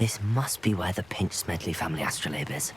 This must be where the Pinch-Smedley family astrolabe is.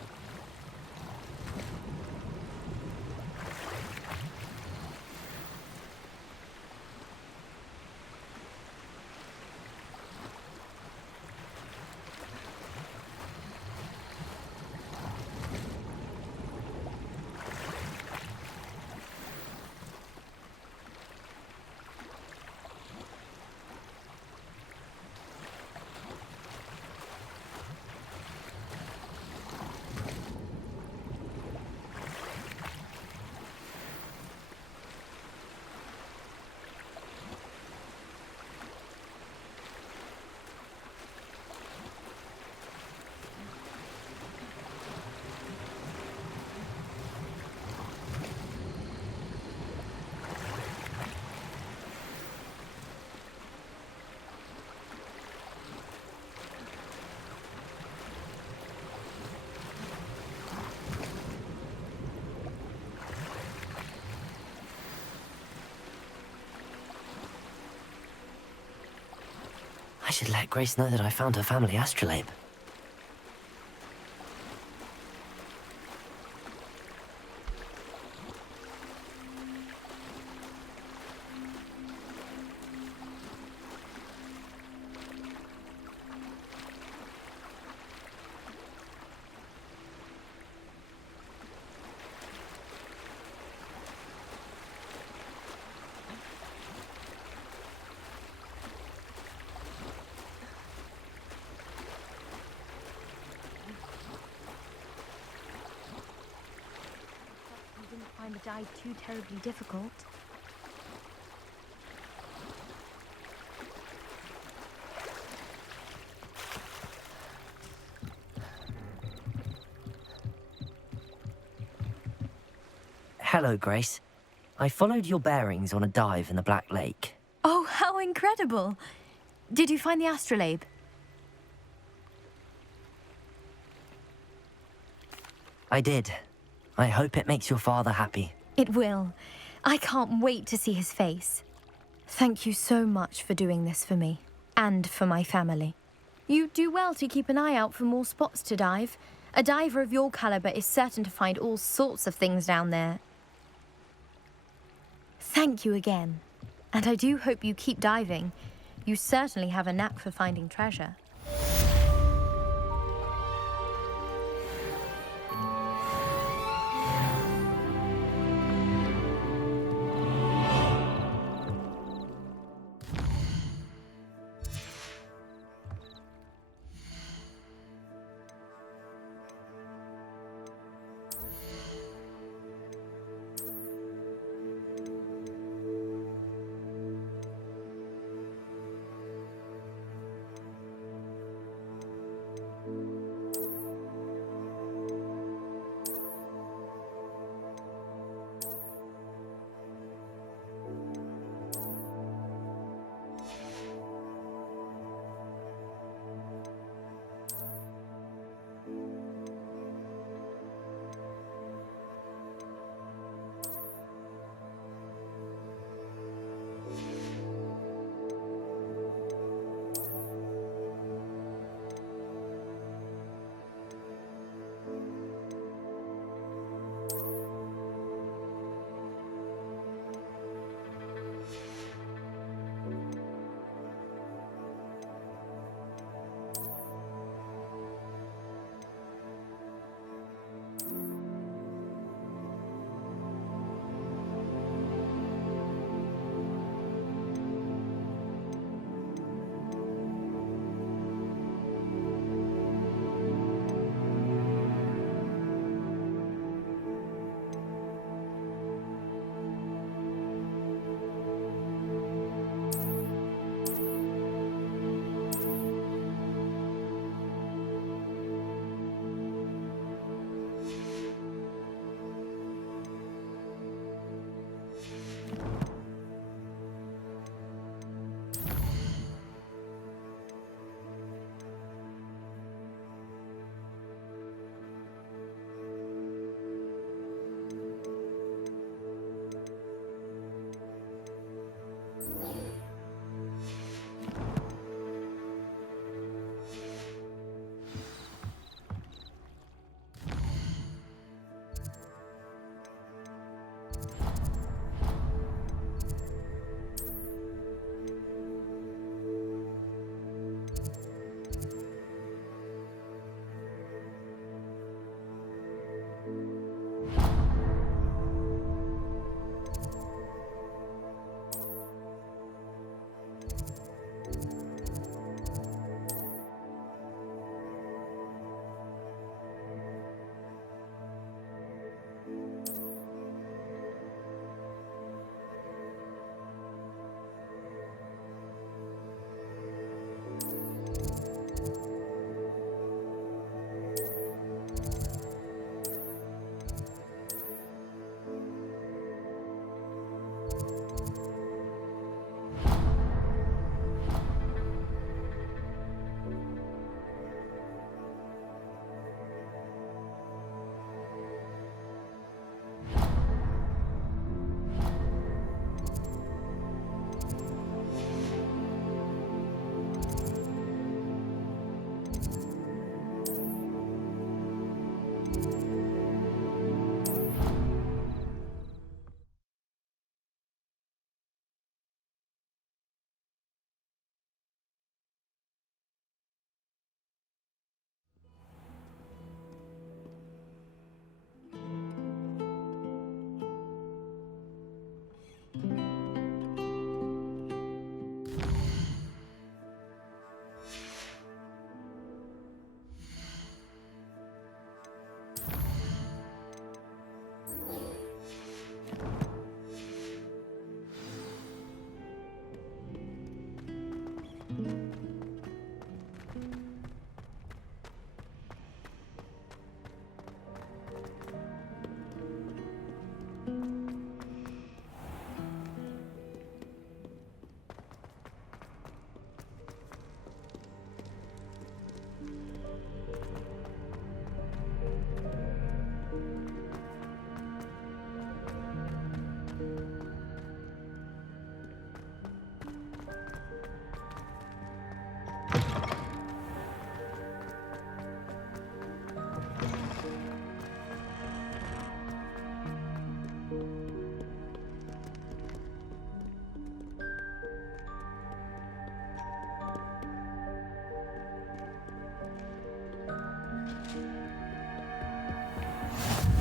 I should let Grace know that I found her family astrolabe. Find the dive too terribly difficult. Hello, Grace. I followed your bearings on a dive in the Black Lake. Oh, how incredible! Did you find the astrolabe? I did. I hope it makes your father happy. It will. I can't wait to see his face. Thank you so much for doing this for me, and for my family. You do well to keep an eye out for more spots to dive. A diver of your caliber is certain to find all sorts of things down there. Thank you again. And I do hope you keep diving. You certainly have a knack for finding treasure.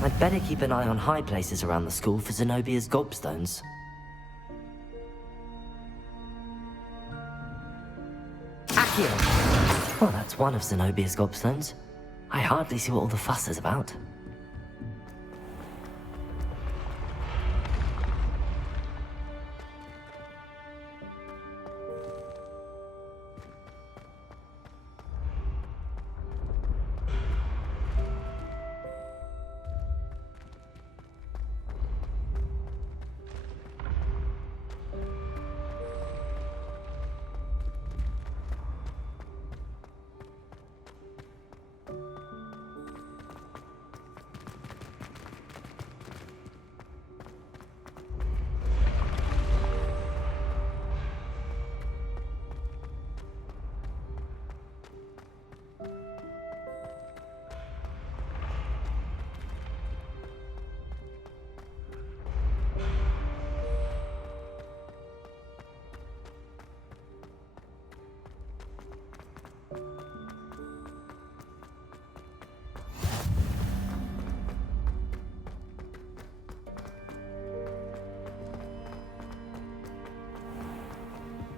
I'd better keep an eye on high places around the school for Zenobia's gobstones. Accio! Well, that's one of Zenobia's gobstones. I hardly see what all the fuss is about.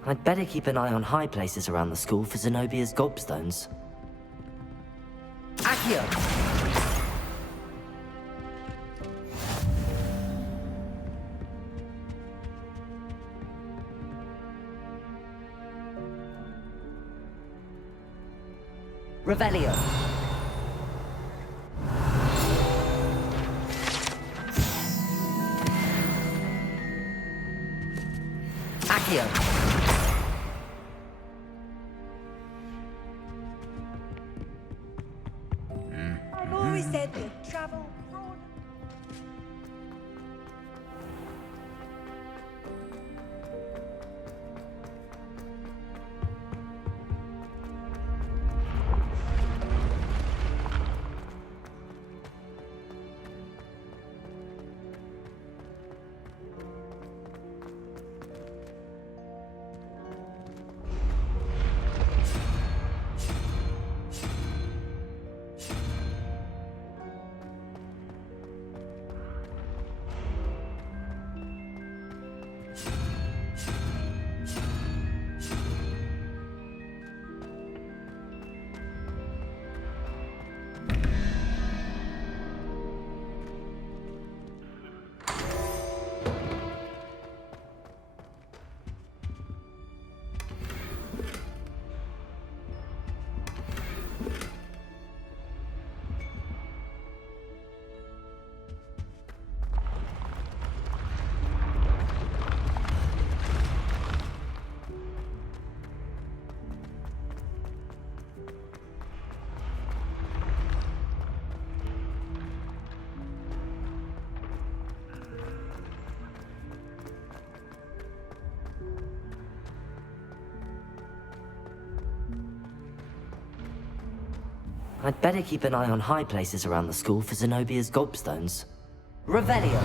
I'd better keep an eye on high places around the school for Zenobia's gobstones. Accio! Revelio! Accio! I've always said that travel abroad. I'd better keep an eye on high places around the school for Zenobia's gobstones. Revelio!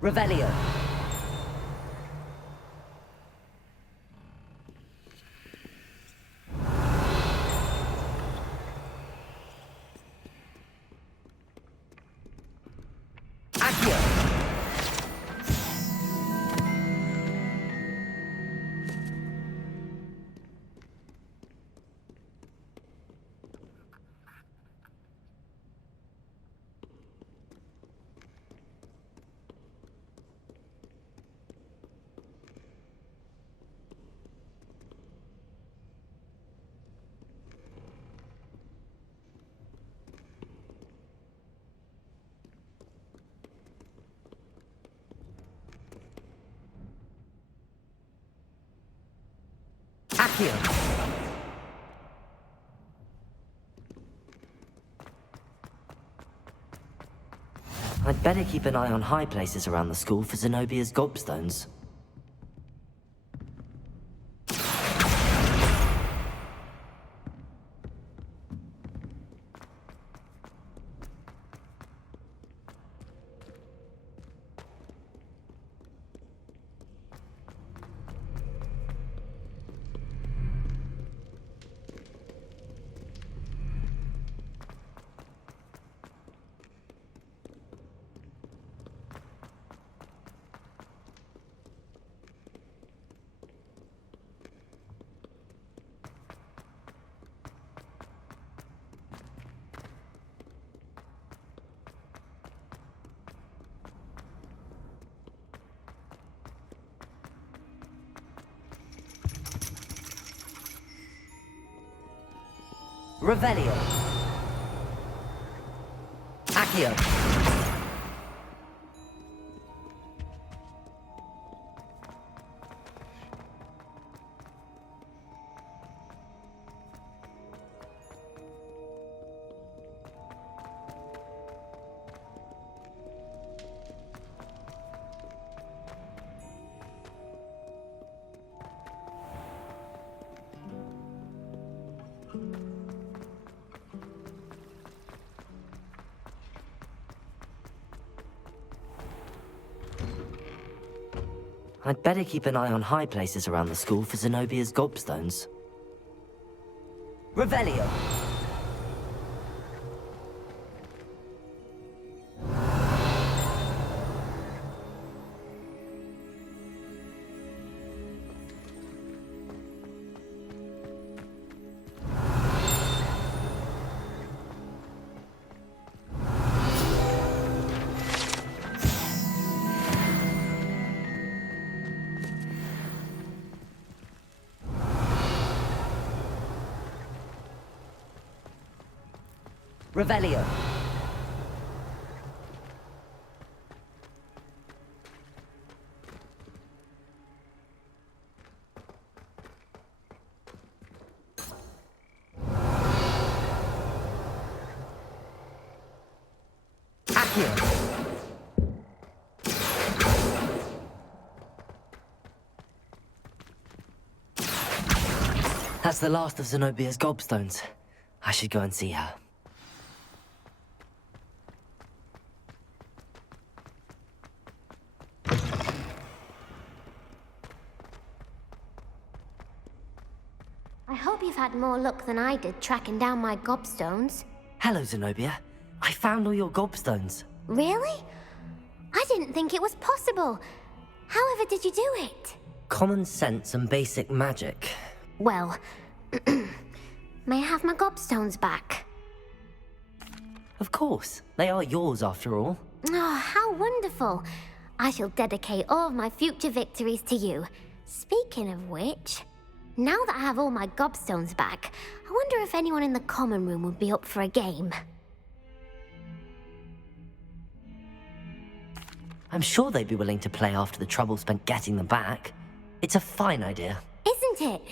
Revelio! Accio! Accio! I'd better keep an eye on high places around the school for Zenobia's gobstones. Revelio. Accio. I'd better keep an eye on high places around the school for Zenobia's gobstones. Revelio. Revelio. Accio. That's the last of Zenobia's gobstones. I should go and see her. I hope you've had more luck than I did tracking down my gobstones. Hello, Zenobia. I found all your gobstones. Really? I didn't think it was possible. However did you do it? Common sense and basic magic. Well, may I have my gobstones back? Of course. They are yours after all. Oh, how wonderful. I shall dedicate all of my future victories to you. Speaking of which, now that I have all my gobstones back, I wonder if anyone in the common room would be up for a game. I'm sure they'd be willing to play after the trouble spent getting them back. It's a fine idea. Isn't it?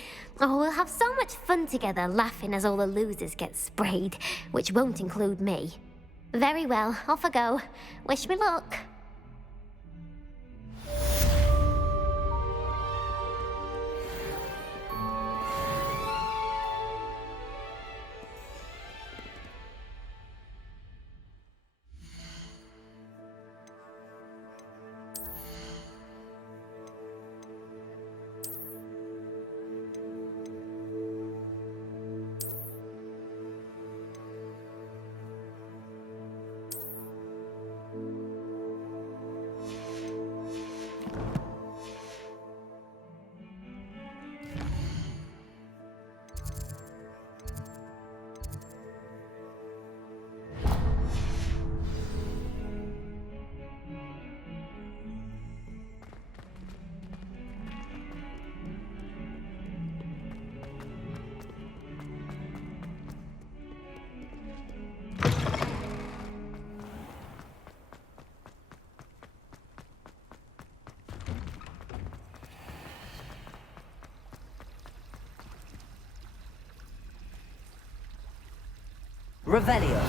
Oh, we'll have so much fun together laughing as all the losers get sprayed, which won't include me. Very well, off I go. Wish me luck. Revelio.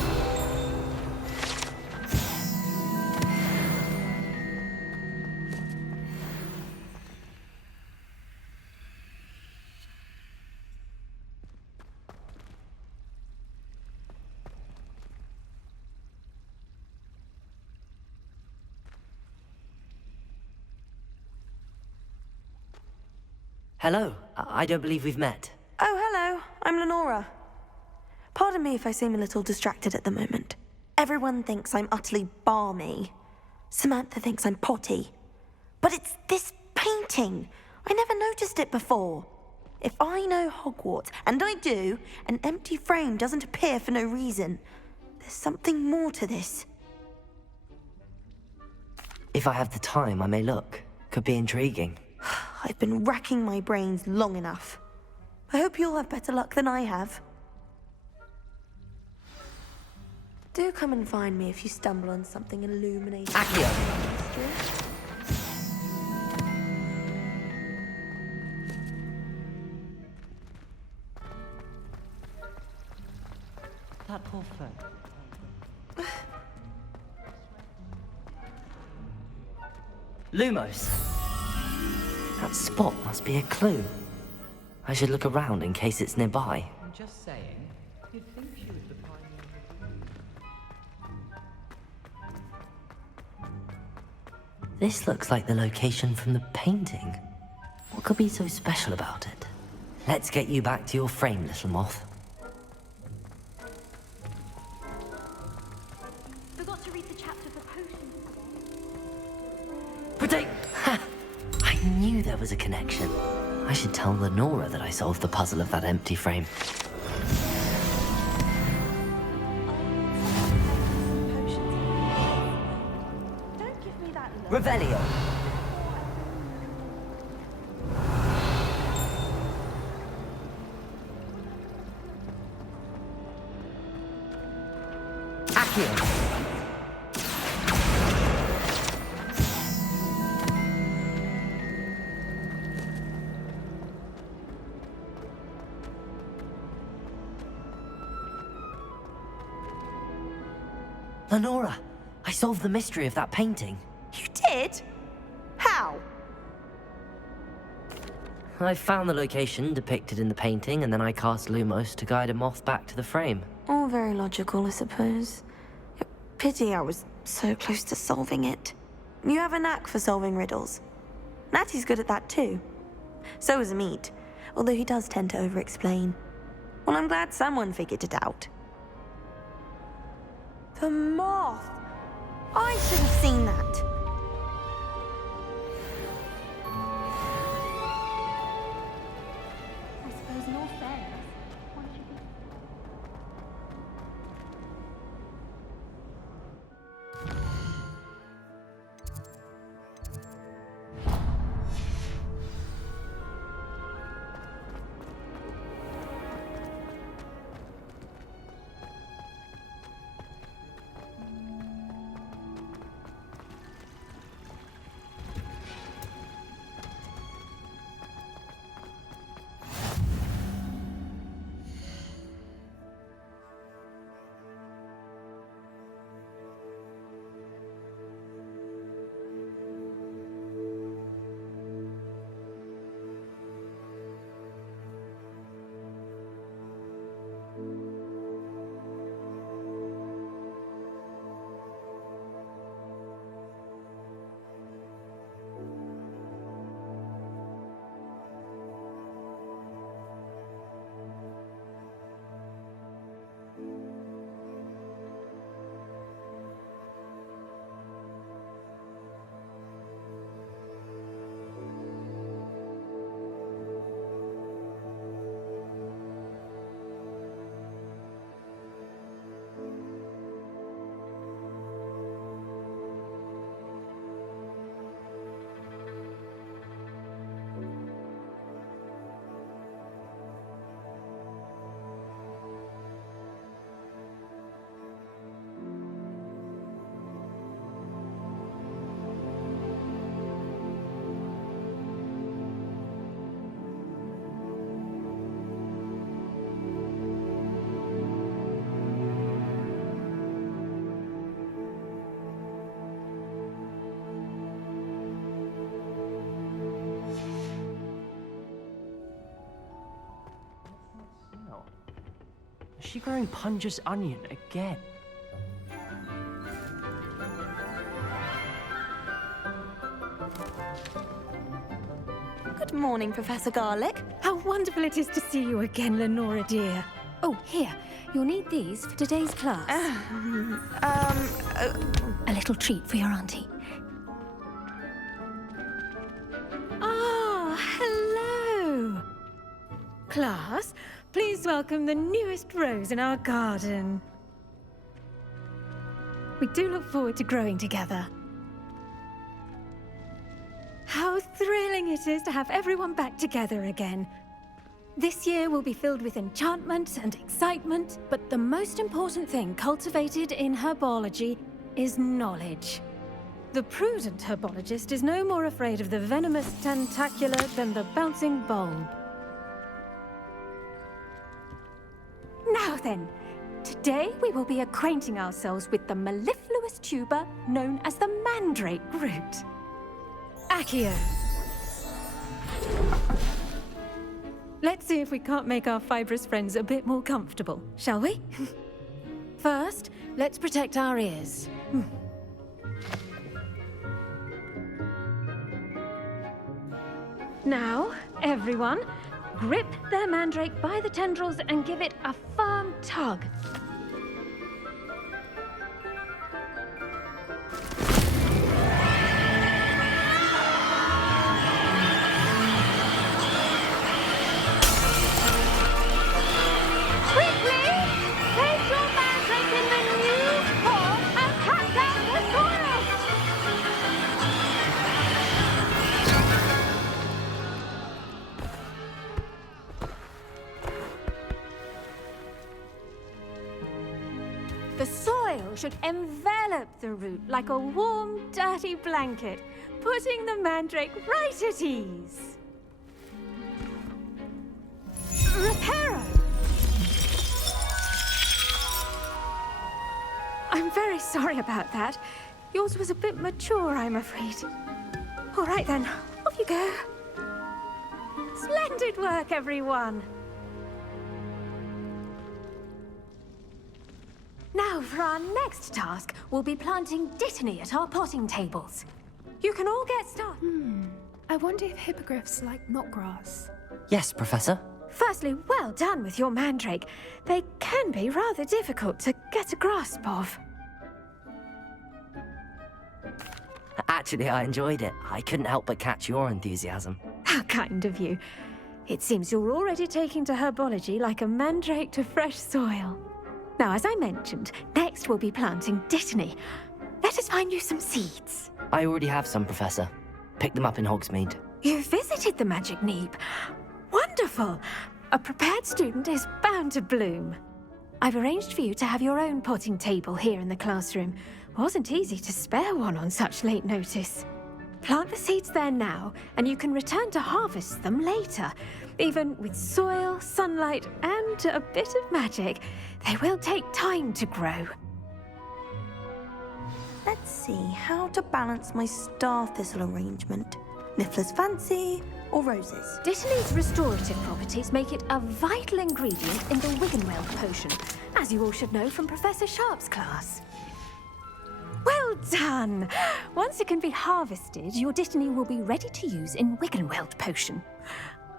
Hello. I don't believe we've met. Oh, hello. I'm Lenora. Pardon me if I seem a little distracted at the moment. Everyone thinks I'm utterly balmy. Samantha thinks I'm potty. But it's this painting. I never noticed it before. If I know Hogwarts, and I do, an empty frame doesn't appear for no reason. There's something more to this. If I have the time, I may look. Could be intriguing. I've been racking my brains long enough. I hope you'll have better luck than I have. Do come and find me if you stumble on something illuminating. Accio. That poor folk. Lumos. That spot must be a clue. I should look around in case it's nearby. I'm just saying, you'd think she was the pioneer. This looks like the location from the painting. What could be so special about it? Let's get you back to your frame, little moth. Forgot to read the chapter for potions. Protect! Ha! I knew there was a connection. I should tell Lenora that I solved the puzzle of that empty frame. Don't give me that look. Revelio. Accio. Lenora, I solved the mystery of that painting. You did? How? I found the location depicted in the painting, and then I cast Lumos to guide a moth back to the frame. All very logical, I suppose. Pity I was so close to solving it. You have a knack for solving riddles. Natty's good at that too. So is Amit, although he does tend to over-explain. Well, I'm glad someone figured it out. The moth! I should have seen that. I suppose in all fairness, one should be... smell. Is she growing Punja's onion again? Good morning, Professor Garlic. How wonderful it is to see you again, Lenora dear. Oh, here. You'll need these for today's class. A little treat for your auntie. Ah, hello. Class, please welcome the newest rose in our garden. We do look forward to growing together. How thrilling it is to have everyone back together again. This year will be filled with enchantment and excitement, but the most important thing cultivated in herbology is knowledge. The prudent herbologist is no more afraid of the venomous tentacula than the bouncing bulb. Now then, today we will be acquainting ourselves with the mellifluous tuber known as the mandrake root. Accio. Let's see if we can't make our fibrous friends a bit more comfortable, shall we? First, let's protect our ears. Now, everyone, grip their mandrake by the tendrils and give it a firm tug. The soil should envelop the root like a warm, dirty blanket, putting the mandrake right at ease. Reparo! I'm very sorry about that. Yours was a bit mature, I'm afraid. All right then, off you go. Splendid work, everyone! Now, for our next task, we'll be planting dittany at our potting tables. You can all get started. I wonder if hippogriffs like knotgrass. Yes, Professor. Firstly, well done with your mandrake. They can be rather difficult to get a grasp of. Actually, I enjoyed it. I couldn't help but catch your enthusiasm. How kind of you. It seems you're already taking to herbology like a mandrake to fresh soil. Now, as I mentioned, next we'll be planting dittany. Let us find you some seeds. I already have some, Professor. Picked them up in Hogsmeade. You visited the Magic Neep. Wonderful! A prepared student is bound to bloom. I've arranged for you to have your own potting table here in the classroom. Wasn't easy to spare one on such late notice. Plant the seeds there now, and you can return to harvest them later. Even with soil, sunlight, and a bit of magic, they will take time to grow. Let's see how to balance my star thistle arrangement. Niffler's fancy or roses? Dittany's restorative properties make it a vital ingredient in the Wiggenweld potion, as you all should know from Professor Sharp's class. Well done! Once it can be harvested, your dittany will be ready to use in Wiggenweld potion.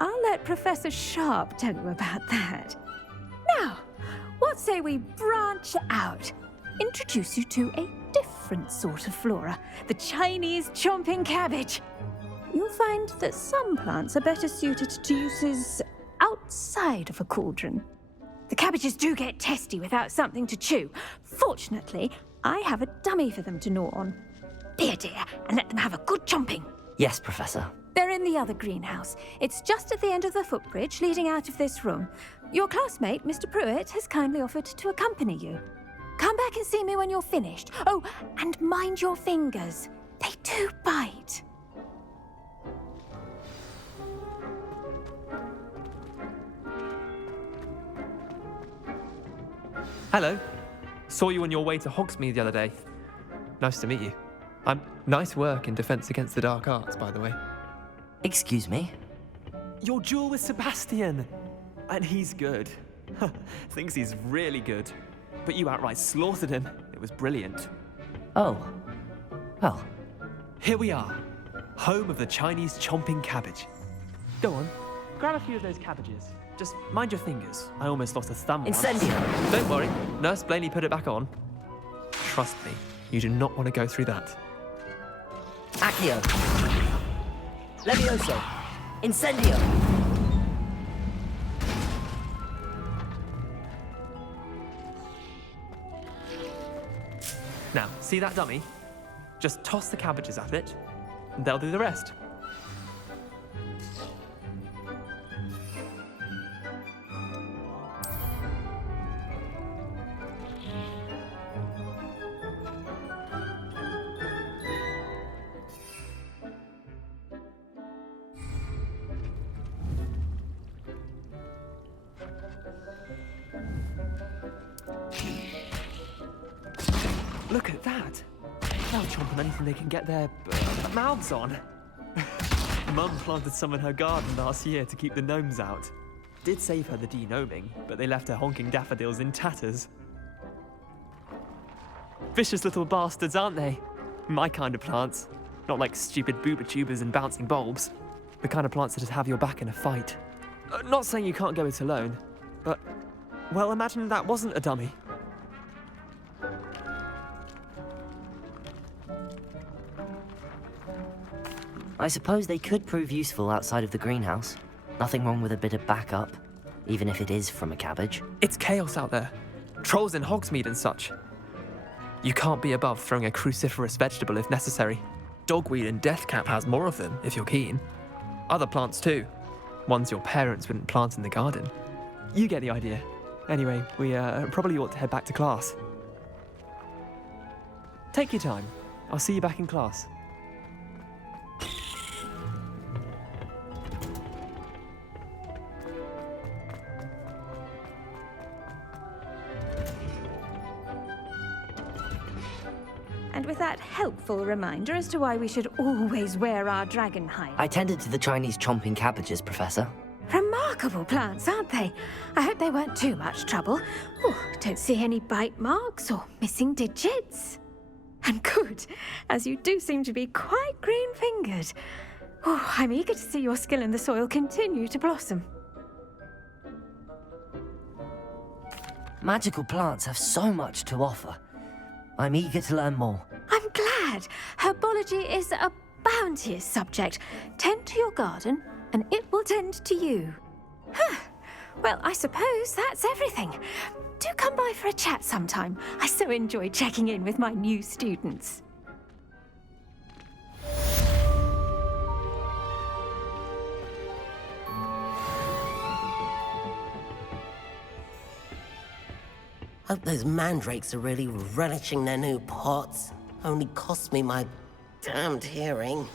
I'll let Professor Sharp tell you about that. Now, what say we branch out? Introduce you to a different sort of flora, the Chinese chomping cabbage. You'll find that some plants are better suited to uses outside of a cauldron. The cabbages do get testy without something to chew. Fortunately, I have a dummy for them to gnaw on. Be a dear and let them have a good chomping. Yes, Professor. They're in the other greenhouse. It's just at the end of the footbridge leading out of this room. Your classmate, Mr. Pruitt, has kindly offered to accompany you. Come back and see me when you're finished. Oh, and mind your fingers. They do bite. Hello. Saw you on your way to Hogsmeade the other day. Nice to meet you. Nice work in Defense Against the Dark Arts, by the way. Excuse me? Your duel with Sebastian. And he's good. Thinks he's really good. But you outright slaughtered him. It was brilliant. Oh. Well, Here we are, home of the Chinese chomping cabbage. Go on, grab a few of those cabbages. Just mind your fingers. I almost lost a thumb once. Incendio! Don't worry, Nurse Blaney put it back on. Trust me, you do not want to go through that. Accio! Levioso! Incendio! Now, see that dummy? Just toss the cabbages at it, and they'll do the rest. Look at that! They'll chomp on anything they can get their mouths on. Mum planted some in her garden last year to keep the gnomes out. Did save her the de-gnoming, but they left her honking daffodils in tatters. Vicious little bastards, aren't they? My kind of plants. Not like stupid booba tubers and bouncing bulbs. The kind of plants that just have your back in a fight. Not saying you can't go it alone, but, well, imagine that wasn't a dummy. I suppose they could prove useful outside of the greenhouse. Nothing wrong with a bit of backup, even if it is from a cabbage. It's chaos out there. Trolls in Hogsmeade and such. You can't be above throwing a cruciferous vegetable if necessary. Dogweed and deathcap has more of them, if you're keen. Other plants too. Ones your parents wouldn't plant in the garden. You get the idea. Anyway, we probably ought to head back to class. Take your time. I'll see you back in class. And with that helpful reminder as to why we should always wear our dragon hide. I tended to the Chinese chomping cabbages, Professor. Remarkable plants, aren't they? I hope they weren't too much trouble. Oh, don't see any bite marks or missing digits. And good, as you do seem to be quite green-fingered. Oh, I'm eager to see your skill in the soil continue to blossom. Magical plants have so much to offer. I'm eager to learn more. I'm glad. Herbology is a bounteous subject. Tend to your garden, and it will tend to you. Huh. Well, I suppose that's everything. Do come by for a chat sometime. I so enjoy checking in with my new students. Hope those mandrakes are really relishing their new pots. Only cost me my damned hearing.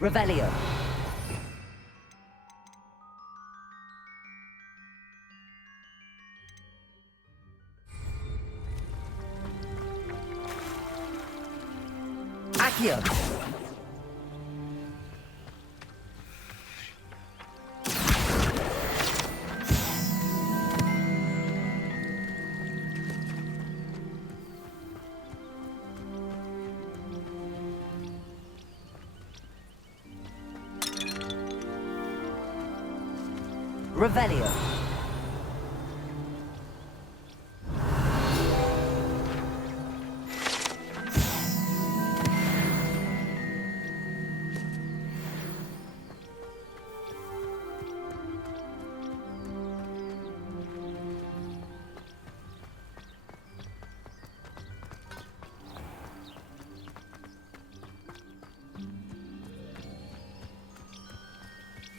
Revelio. Accio. Revelio.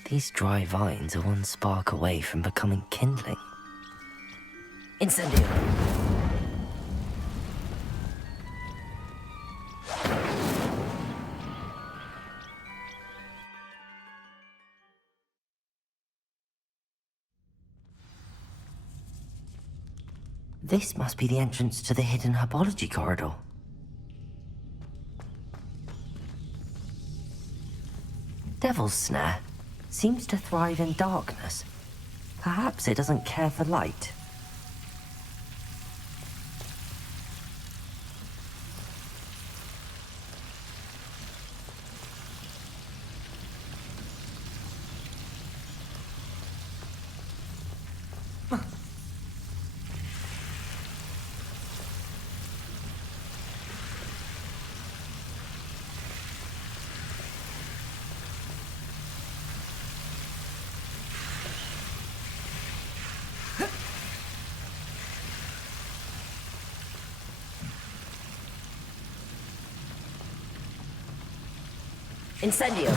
These dry vines are one spark away from becoming kindling. Incendio! This must be the entrance to the hidden herbology corridor. Devil's Snare seems to thrive in darkness. Perhaps it doesn't care for light. Incendio!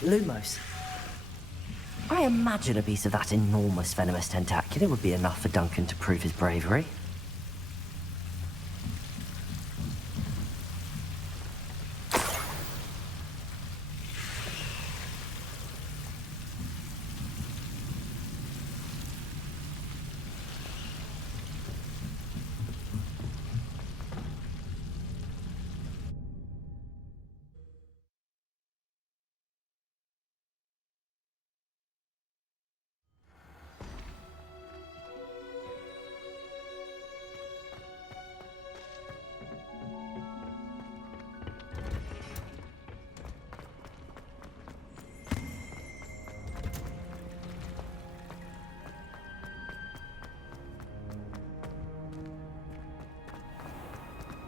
Lumos. I imagine a piece of that enormous venomous tentacula would be enough for Duncan to prove his bravery.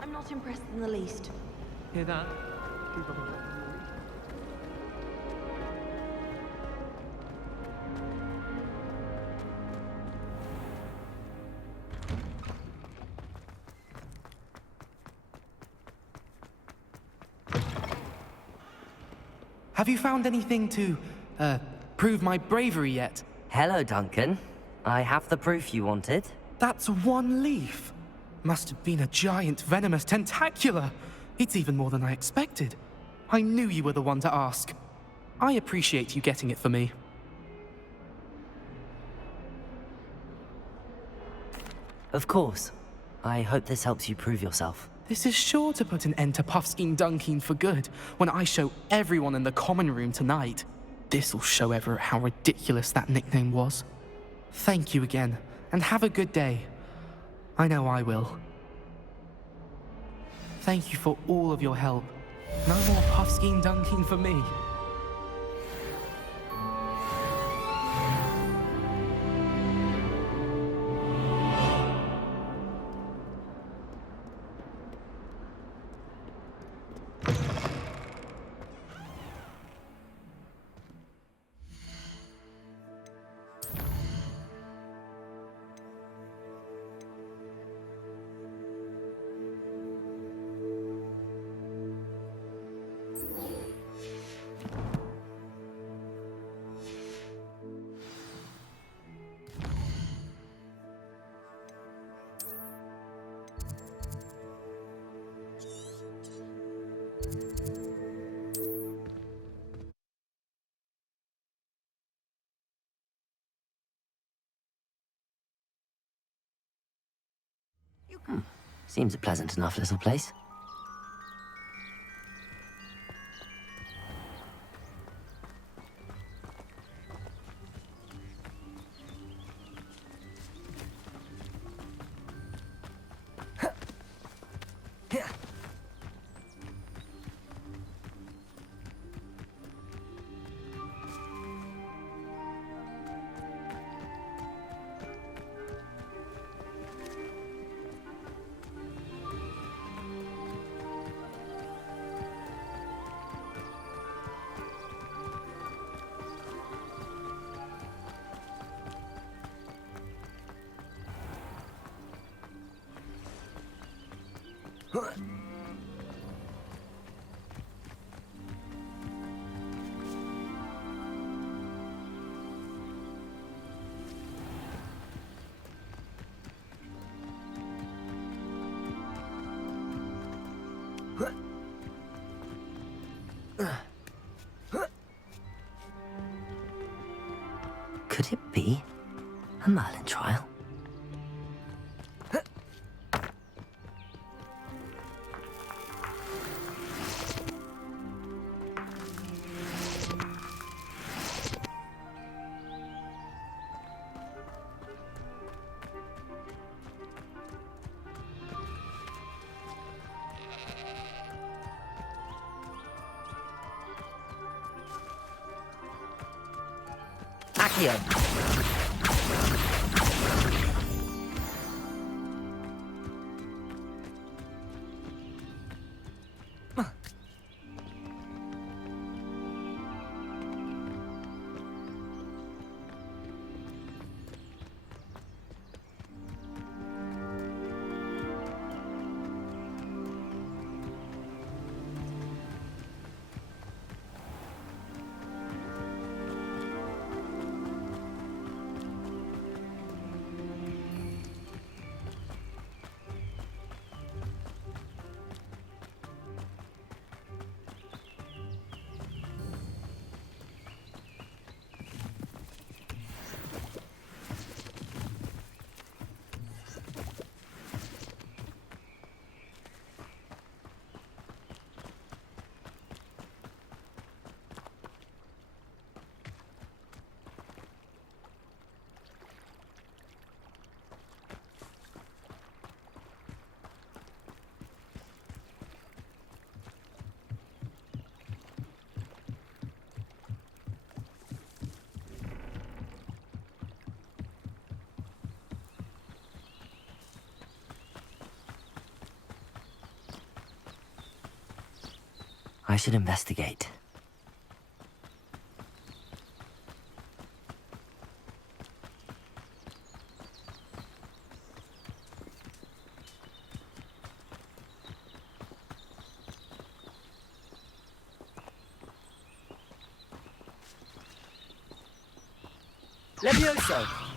I'm not impressed in the least. Hear that? Have you found anything to, prove my bravery yet? Hello, Duncan. I have the proof you wanted. That's one leaf. Must have been a giant venomous tentacula. It's even more than I expected. I knew you were the one to ask. I appreciate you getting it for me. Of course. I hope this helps you prove yourself. This is sure to put an end to Puffskein Dunkeen for good when I show everyone in the common room tonight. This'll show Everett how ridiculous that nickname was. Thank you again, and have a good day. I know I will. Thank you for all of your help. No more Puffskein Dunkeen for me. Seems a pleasant enough little place. Could it be a Merlin trial? Accio! I should investigate. Levioso!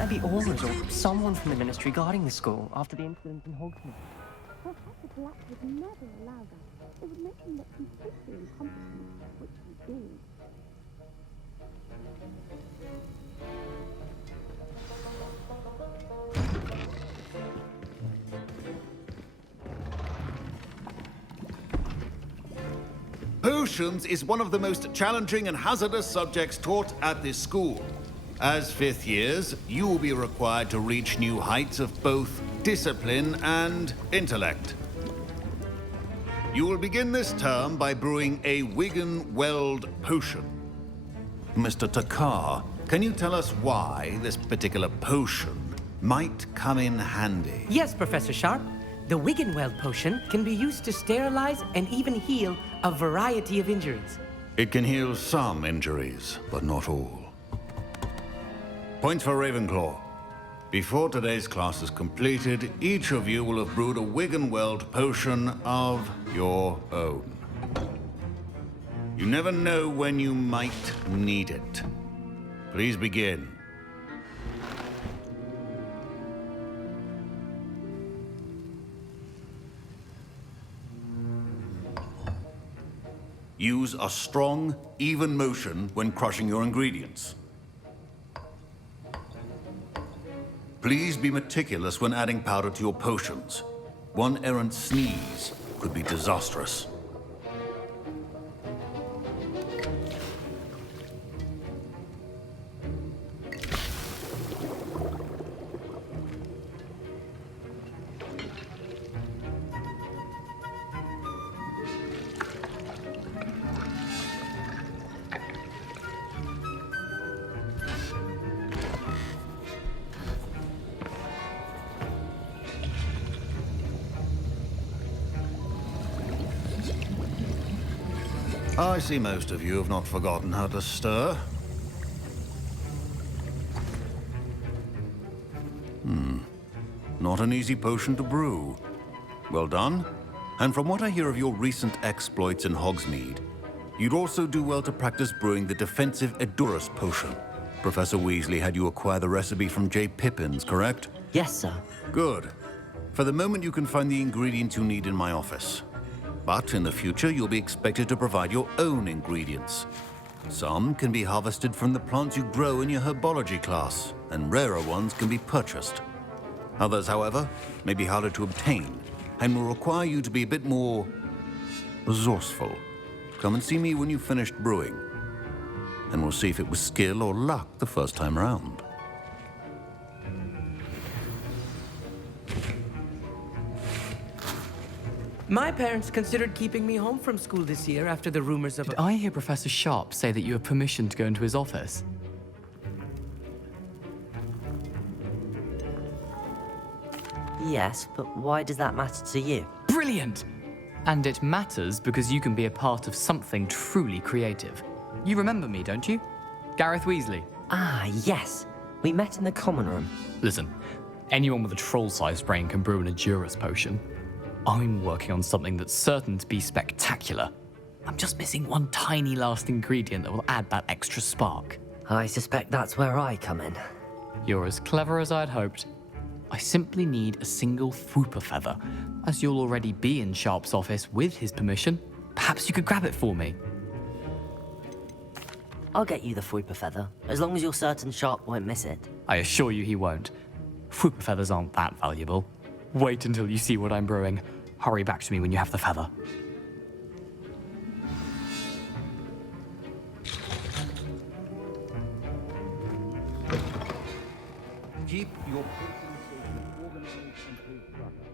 there be Aurors or someone from the Ministry guarding the school after the incident in Hogsmeade? Professor Black would never allow that. It would make him look completely incompetent, which he did. Potions is one of the most challenging and hazardous subjects taught at this school. As fifth years, you will be required to reach new heights of both discipline and intellect. You will begin this term by brewing a Wigan-Weld potion. Mr. Takar, can you tell us why this particular potion might come in handy? Yes, Professor Sharp. The Wigan-Weld potion can be used to sterilize and even heal a variety of injuries. It can heal some injuries, but not all. Points for Ravenclaw. Before today's class is completed, each of you will have brewed a Wigan-Weld potion of your own. You never know when you might need it. Please begin. Use a strong, even motion when crushing your ingredients. Please be meticulous when adding powder to your potions. One errant sneeze could be disastrous. I see most of you have not forgotten how to stir. Not an easy potion to brew. Well done. And from what I hear of your recent exploits in Hogsmeade, you'd also do well to practice brewing the defensive Edurus potion. Professor Weasley had you acquire the recipe from J. Pippins, correct? Yes, sir. Good. For the moment, you can find the ingredients you need in my office. But in the future, you'll be expected to provide your own ingredients. Some can be harvested from the plants you grow in your herbology class, and rarer ones can be purchased. Others, however, may be harder to obtain, and will require you to be a bit more resourceful. Come and see me when you've finished brewing, and we'll see if it was skill or luck the first time round. My parents considered keeping me home from school this year after the rumors of... Did I hear Professor Sharp say that you have permission to go into his office? Yes, but why does that matter to you? Brilliant! And it matters because you can be a part of something truly creative. You remember me, don't you? Gareth Weasley. Ah, yes. We met in the common room. Listen, anyone with a troll-sized brain can brew an Edurus potion. I'm working on something that's certain to be spectacular. I'm just missing one tiny last ingredient that will add that extra spark. I suspect that's where I come in. You're as clever as I'd hoped. I simply need a single Fwooper feather. As you'll already be in Sharp's office with his permission, perhaps you could grab it for me. I'll get you the Fwooper feather, as long as you're certain Sharp won't miss it. I assure you he won't. Fwooper feathers aren't that valuable. Wait until you see what I'm brewing. Hurry back to me when you have the feather. Keep your potion station organized and constructed.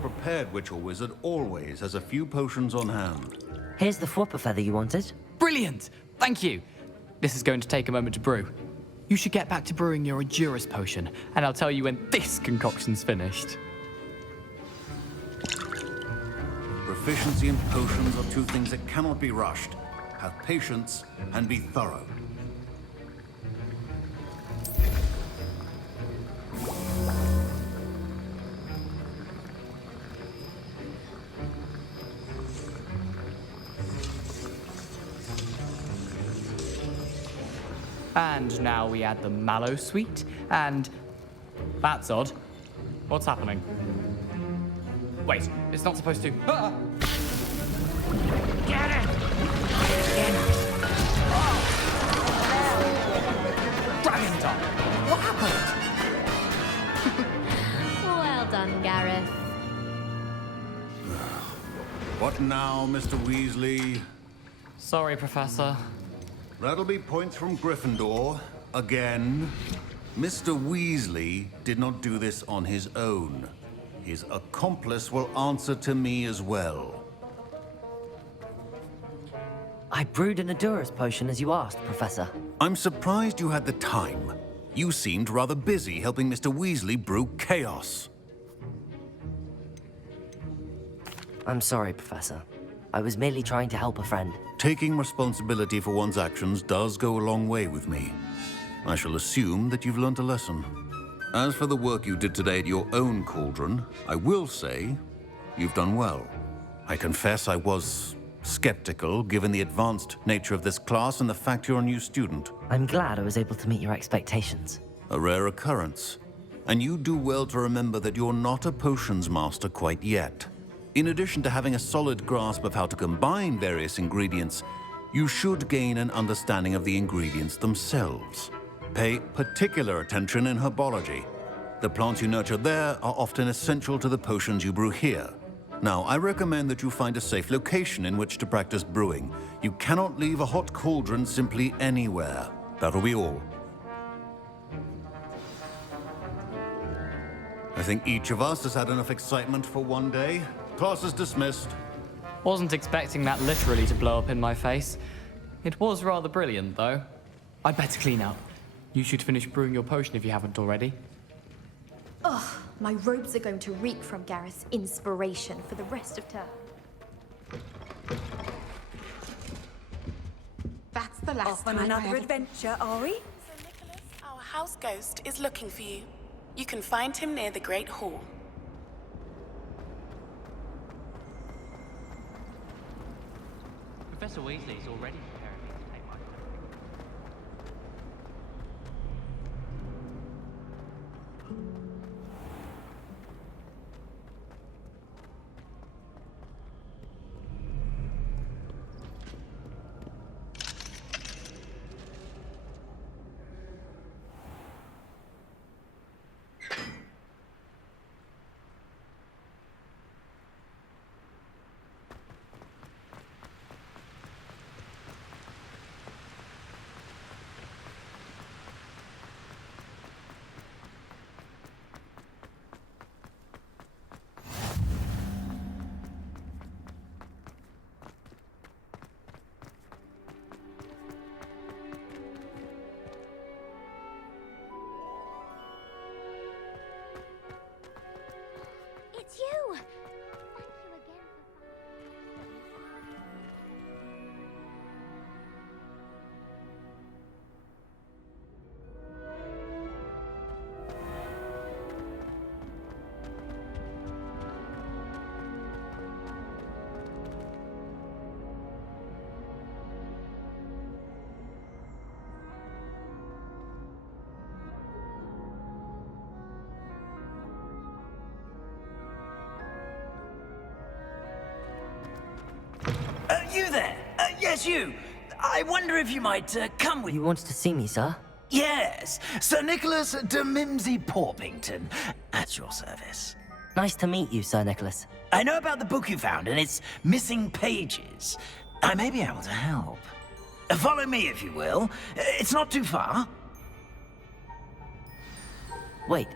Prepared witch or wizard always has a few potions on hand. Here's the Fwooper feather you wanted. Brilliant! Thank you. This is going to take a moment to brew. You should get back to brewing your Endurus potion, and I'll tell you when this concoction's finished. Proficiency and potions are two things that cannot be rushed. Have patience and be thorough. And now we add the mallow sweet, and... That's odd. What's happening? Wait, it's not supposed to... Ah! Get it! Dragon Dog! What happened? Well done, Gareth. What now, Mr. Weasley? Sorry, Professor. That'll be points from Gryffindor. Again. Mr. Weasley did not do this on his own. His accomplice will answer to me as well. I brewed an Endurus potion as you asked, Professor. I'm surprised you had the time. You seemed rather busy helping Mr. Weasley brew chaos. I'm sorry, Professor. I was merely trying to help a friend. Taking responsibility for one's actions does go a long way with me. I shall assume that you've learnt a lesson. As for the work you did today at your own cauldron, I will say you've done well. I confess I was skeptical, given the advanced nature of this class and the fact you're a new student. I'm glad I was able to meet your expectations. A rare occurrence. And you do well to remember that you're not a potions master quite yet. In addition to having a solid grasp of how to combine various ingredients, you should gain an understanding of the ingredients themselves. Pay particular attention in herbology. The plants you nurture there are often essential to the potions you brew here. Now, I recommend that you find a safe location in which to practice brewing. You cannot leave a hot cauldron simply anywhere. That'll be all. I think each of us has had enough excitement for one day. Class is dismissed. Wasn't expecting that literally to blow up in my face. It was rather brilliant, though. I'd better clean up. You should finish brewing your potion if you haven't already. Ugh, my robes are going to reek from Gareth's inspiration for the rest of term. That's the last Off on time another adventure, are we? So, Nicholas, our house ghost is looking for you. You can find him near the Great Hall. Professor Weasley is already preparing me to take my It's you! Thank you again for You there? Yes, you. I wonder if you might come with... You wanted to see me, sir? Yes, Sir Nicholas de Mimsy Porpington, at your service. Nice to meet you, Sir Nicholas. I know about the book you found and its missing pages. I may be able to help. Follow me, if you will. It's not too far. Wait,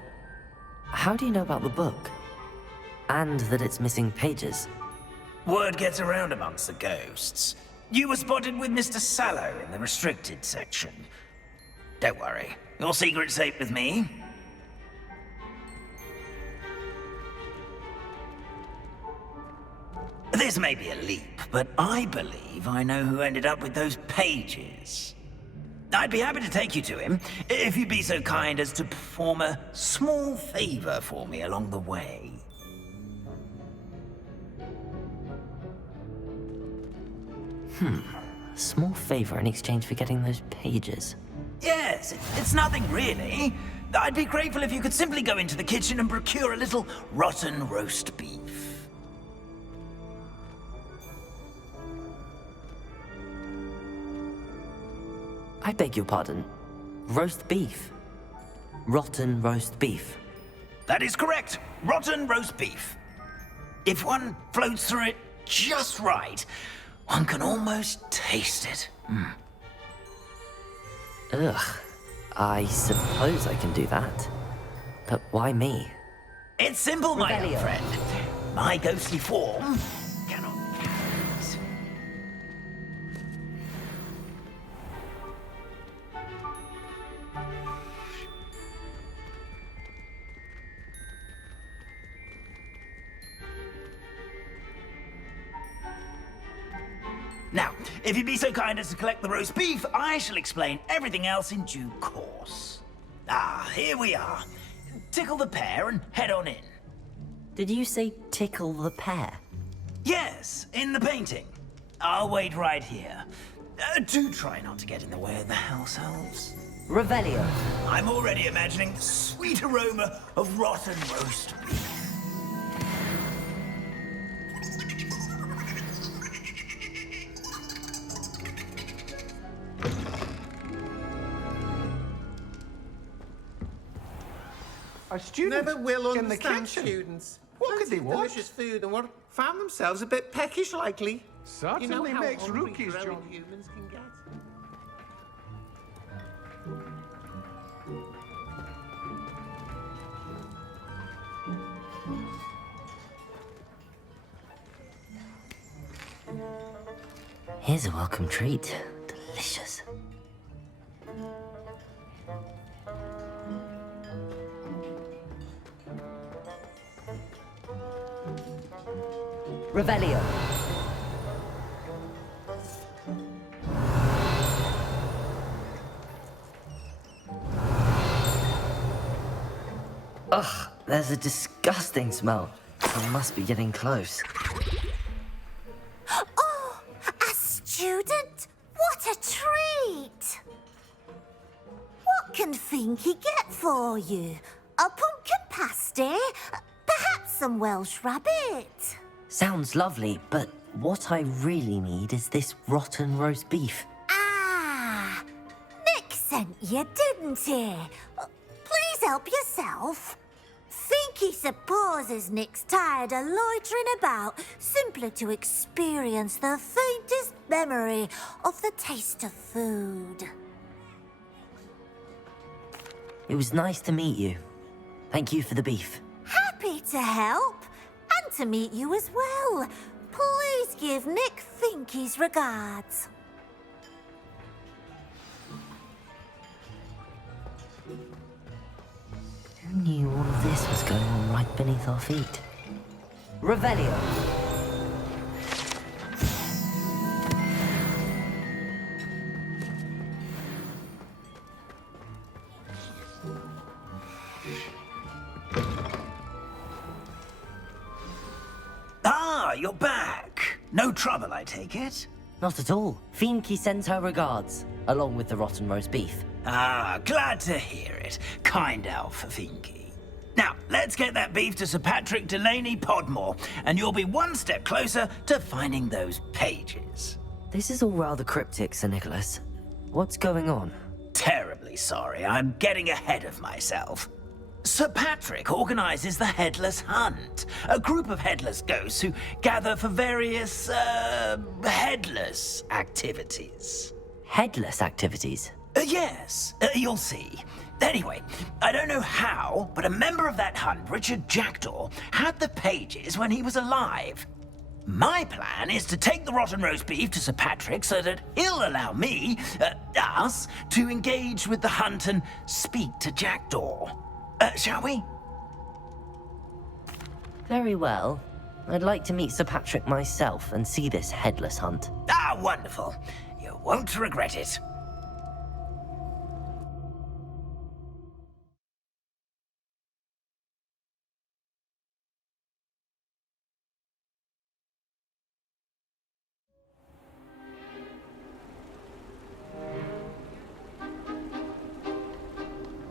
how do you know about the book? And that it's missing pages? Word gets around amongst the ghosts. You were spotted with Mr. Sallow in the restricted section. Don't worry, your secret's safe with me. This may be a leap, but I believe I know who ended up with those pages. I'd be happy to take you to him, if you'd be so kind as to perform a small favor for me along the way. A small favor in exchange for getting those pages. Yes, it's nothing really. I'd be grateful if you could simply go into the kitchen and procure a little rotten roast beef. I beg your pardon. Roast beef. Rotten roast beef. That is correct. Rotten roast beef. If one floats through it just right, one can almost taste it. Ugh. I suppose I can do that. But why me? It's simple, my young friend. My ghostly form cannot... Now, if you'd be so kind as to collect the roast beef, I shall explain everything else in due course. Ah, here we are. Tickle the pear and head on in. Did you say tickle the pear? Yes, in the painting. I'll wait right here. Do try not to get in the way of the house elves. Revelio. I'm already imagining the sweet aroma of rotten roast beef. Our students never will in the understand kitchen. students. What could they want? Delicious food and what found themselves a bit peckish likely. Certainly you know how makes hungry rookies, growing John. humans can get. Here's a welcome treat. Delicious. Revelio. Ugh, there's a disgusting smell. I must be getting close. Oh, a student? What a treat! What can Finky get for you? A pumpkin pasty? Perhaps some Welsh rabbit? Sounds lovely, but what I really need is this rotten roast beef. Ah, Nick sent you, didn't he? Please help yourself. Finky supposes Nick's tired of loitering about simply to experience the faintest memory of the taste of food. It was nice to meet you. Thank you for the beef. Happy to help, and to meet you as well. Please give Nick Finky's regards. Who knew all of this was going on right beneath our feet? Revelio. Ah, you're back. No trouble, I take it? Not at all. Finky sends her regards, along with the rotten roast beef. Ah, glad to hear it. Kind elf, Finky. Now, let's get that beef to Sir Patrick Delaney Podmore, and you'll be one step closer to finding those pages. This is all rather cryptic, Sir Nicholas. What's going on? Terribly sorry, I'm getting ahead of myself. Sir Patrick organizes the Headless Hunt, a group of headless ghosts who gather for various, headless activities. Headless activities? Yes, you'll see. Anyway, I don't know how, but a member of that hunt, Richard Jackdaw, had the pages when he was alive. My plan is to take the rotten roast beef to Sir Patrick so that he'll allow me, us, to engage with the hunt and speak to Jackdaw. Shall we? Very well. I'd like to meet Sir Patrick myself and see this headless hunt. Ah, wonderful. You won't regret it.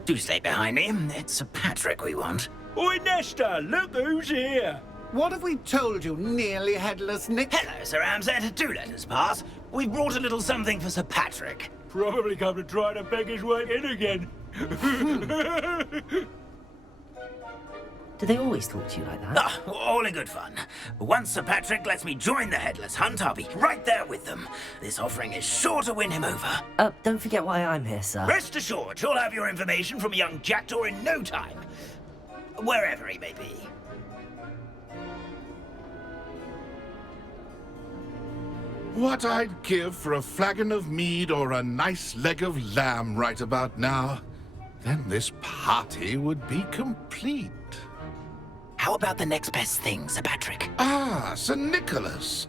Do stay behind me. It's Sir Patrick we want. Oi, Nesta, look who's here. What have we told you, nearly headless Nick? Hello, Sir Ramsay. Do let us pass. We've brought a little something for Sir Patrick. Probably come to try to beg his way in again. Do they always talk to you like that? Ah, all in good fun. Once Sir Patrick lets me join the headless hunt, I'll be right there with them. This offering is sure to win him over. Don't forget why I'm here, sir. Rest assured, you'll have your information from young Jackdaw in no time. Wherever he may be. What I'd give for a flagon of mead or a nice leg of lamb right about now. Then this party would be complete. How about the next best thing, Sir Patrick? Ah, Sir Nicholas.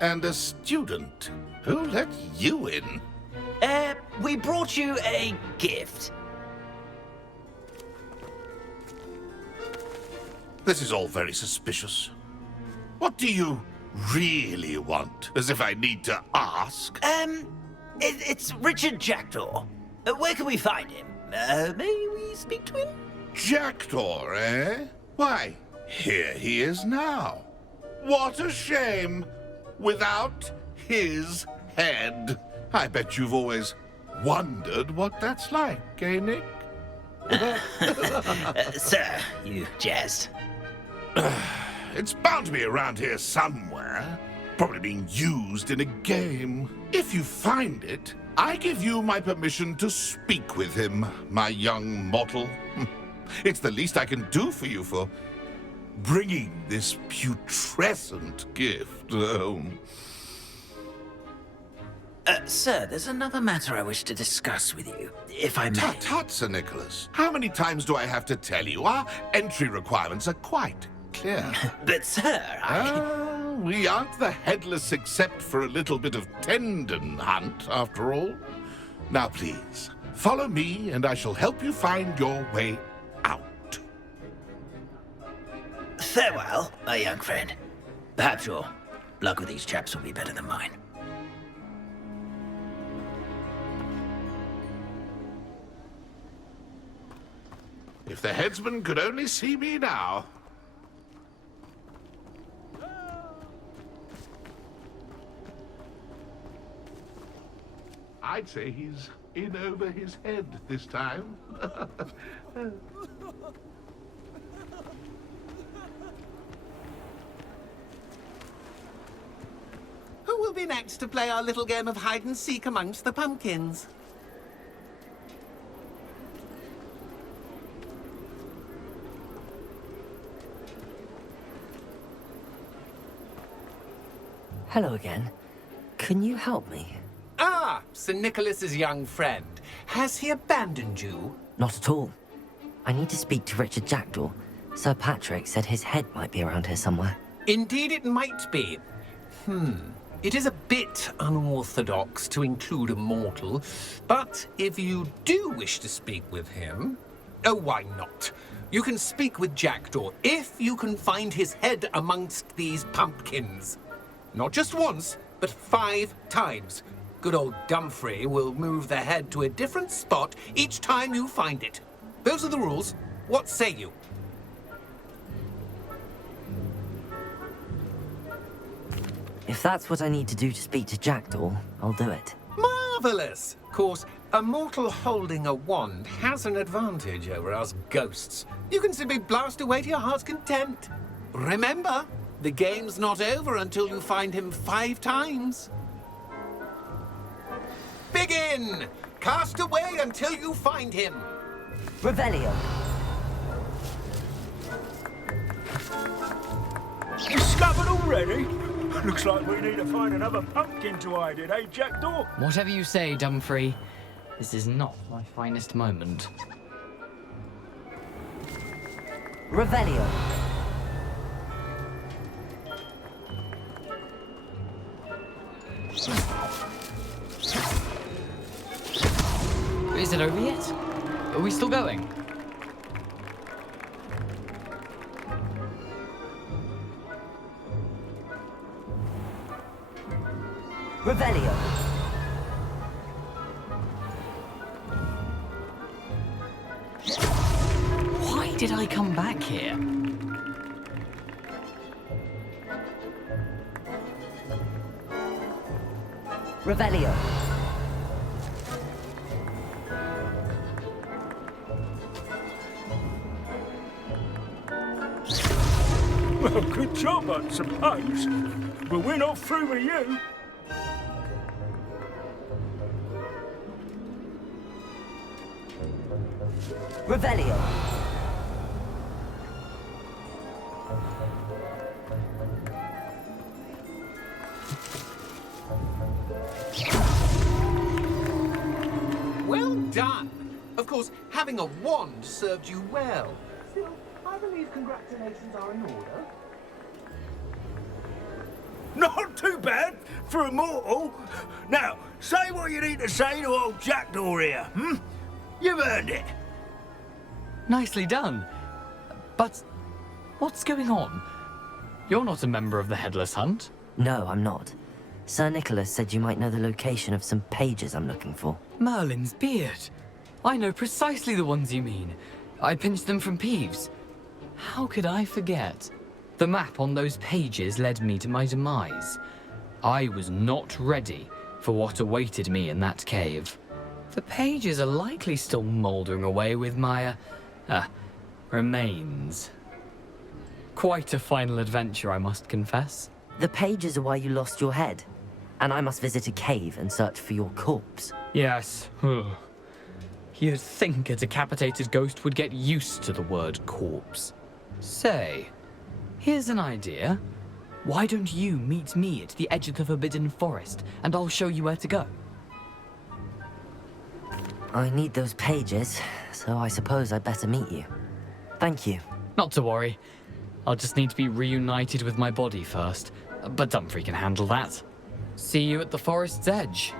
And a student. Who let you in? We brought you a gift. This is all very suspicious. What do you really want? As if I need to ask? It's Richard Jackdaw. Where can we find him? May we speak to him? Jackdaw, eh? Why, here he is now. What a shame. Without his head. I bet you've always wondered what that's like, eh, Nick? Sir, you jest. It's bound to be around here somewhere. Probably being used in a game. If you find it, I give you my permission to speak with him, my young mortal. It's the least I can do for you for bringing this putrescent gift home. Sir, there's another matter I wish to discuss with you, if I may. Tut, tut, Sir Nicholas. How many times do I have to tell you? Our entry requirements are quite clear. But, sir, we aren't the headless except for a little bit of tendon hunt, after all. Now, please, follow me, and I shall help you find your way out. Farewell, my young friend. Perhaps your luck with these chaps will be better than mine. If the headsman could only see me now. I'd say he's in over his head this time. Who will be next to play our little game of hide and seek amongst the pumpkins? Hello again. Can you help me? Ah, Sir Nicholas's young friend. Has he abandoned you? Not at all. I need to speak to Richard Jackdaw. Sir Patrick said his head might be around here somewhere. Indeed it might be. It is a bit unorthodox to include a mortal, but if you do wish to speak with him, oh, why not? You can speak with Jackdaw if you can find his head amongst these pumpkins. Not just once, but 5 times. Good old Dumfrey will move the head to a different spot each time you find it. Those are the rules. What say you? If that's what I need to do to speak to Jackdaw, I'll do it. Marvelous! Of course, a mortal holding a wand has an advantage over us ghosts. You can simply blast away to your heart's content. Remember, the game's not over until you find him 5 times. Begin! Cast away until you find him. Revelio. Discovered already? Looks like we need to find another pumpkin to hide in, eh, Jackdaw? Whatever you say, Dumfrey. This is not my finest moment. Revelio. Is it over yet? Are we still going? Revelio. Why did I come back here? Revelio. Well, good job, I suppose. But we're not through with you. Revelio. Well done. Of course, having a wand served you well. Still, I believe congratulations are in order. Not too bad for a mortal. Now, say what you need to say to old Jackdaw here, hmm? You've earned it. Nicely done. But what's going on? You're not a member of the Headless Hunt. No, I'm not. Sir Nicholas said you might know the location of some pages I'm looking for. Merlin's beard. I know precisely the ones you mean. I pinched them from Peeves. How could I forget? The map on those pages led me to my demise. I was not ready for what awaited me in that cave. The pages are likely still mouldering away with my, remains. Quite a final adventure, I must confess. The pages are why you lost your head, and I must visit a cave and search for your corpse. Yes. You'd think a decapitated ghost would get used to the word corpse. Say, here's an idea. Why don't you meet me at the edge of the Forbidden Forest, and I'll show you where to go? I need those pages, so I suppose I'd better meet you. Thank you. Not to worry. I'll just need to be reunited with my body first. But Dumfrey can handle that. See you at the forest's edge.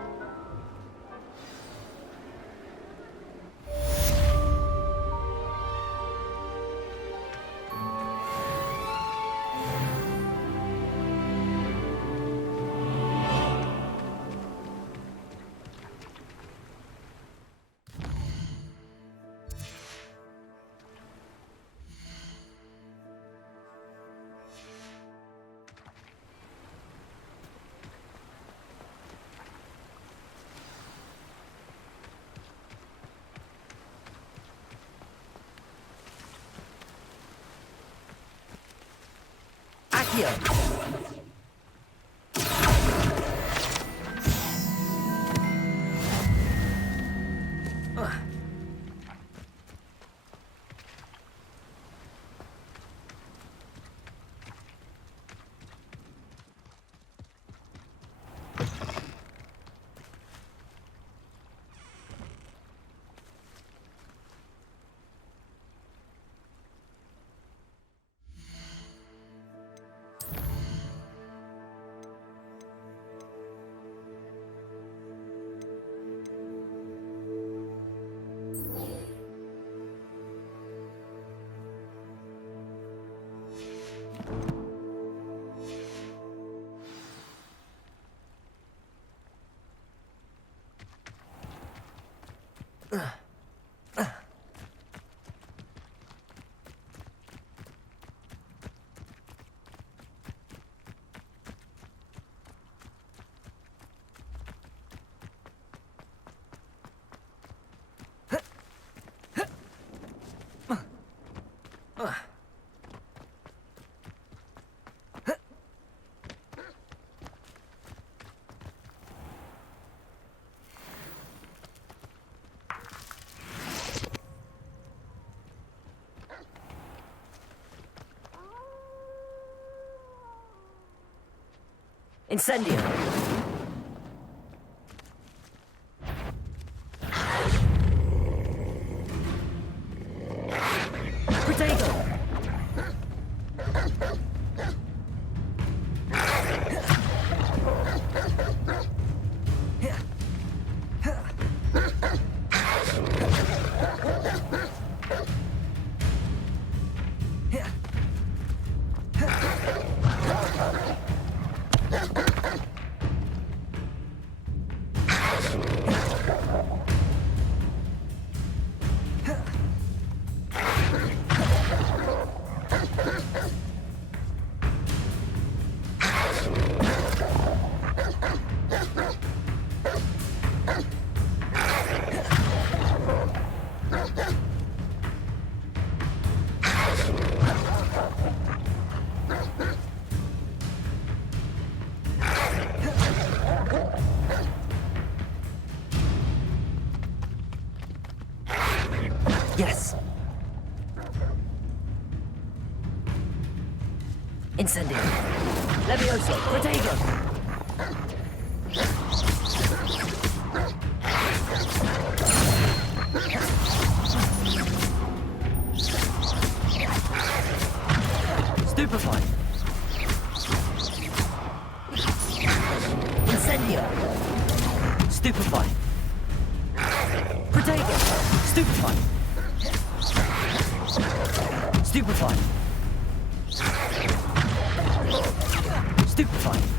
Accio! Incendio! Protego! Yes. Incendio. Levioso. Protego. Stupefy. Incendio. Stupefy. Protego. Stupefy. Stupefy. Stupefy.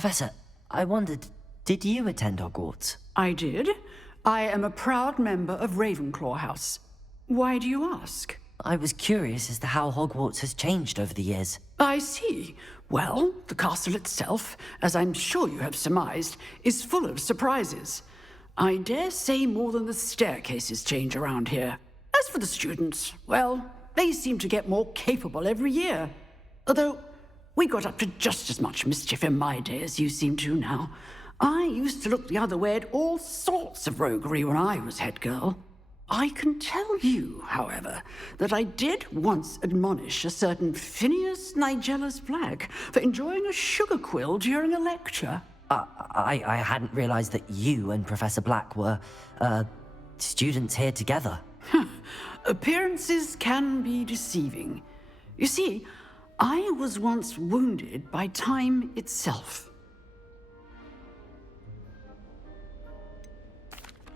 Professor, I wondered, did you attend Hogwarts? I did. I am a proud member of Ravenclaw House. Why do you ask? I was curious as to how Hogwarts has changed over the years. I see. Well, the castle itself, as I'm sure you have surmised, is full of surprises. I dare say more than the staircases change around here. As for the students, well, they seem to get more capable every year. Although, we got up to just as much mischief in my day as you seem to now. I used to look the other way at all sorts of roguery when I was head girl. I can tell you, however, that I did once admonish a certain Phineas Nigella's Black for enjoying a sugar quill during a lecture. I hadn't realized that you and Professor Black were, students here together. Appearances can be deceiving. You see, I was once wounded by time itself.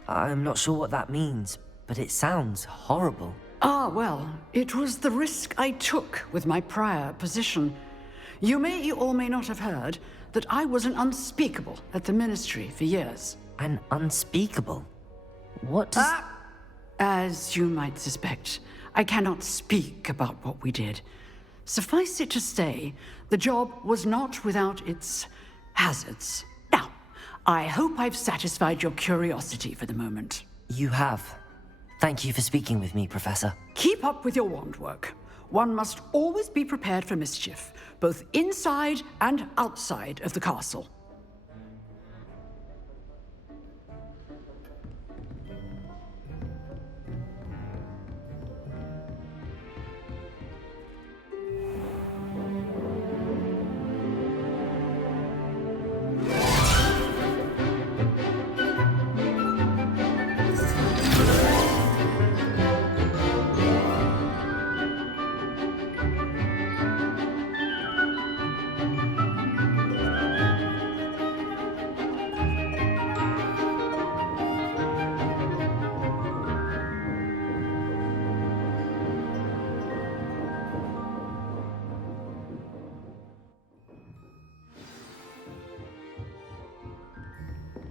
I'm not sure what that means, but it sounds horrible. Ah, well, it was the risk I took with my prior position. You may or may not have heard that I was an unspeakable at the Ministry for years. An unspeakable? What does... As you might suspect, I cannot speak about what we did. Suffice it to say, the job was not without its hazards. Now, I hope I've satisfied your curiosity for the moment. You have. Thank you for speaking with me, Professor. Keep up with your wand work. One must always be prepared for mischief, both inside and outside of the castle.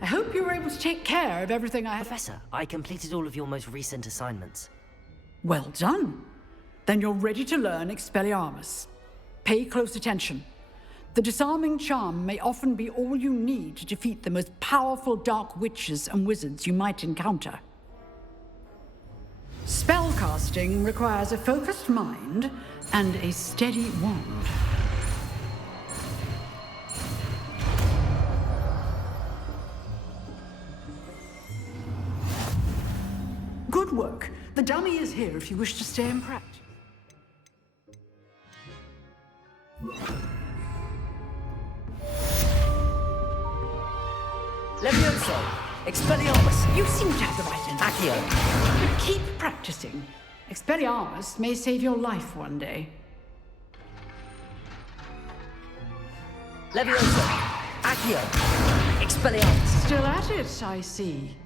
I hope you were able to take care of everything I have. Professor, I completed all of your most recent assignments. Well done. Then you're ready to learn Expelliarmus. Pay close attention. The disarming charm may often be all you need to defeat the most powerful dark witches and wizards you might encounter. Spellcasting requires a focused mind and a steady wand. Good work. The dummy is here if you wish to stay in practice. Levioso! Expelliarmus! You seem to have the right intention. Accio! But keep practicing. Expelliarmus may save your life one day. Levioso! Accio! Expelliarmus! Still at it, I see.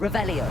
Revelio.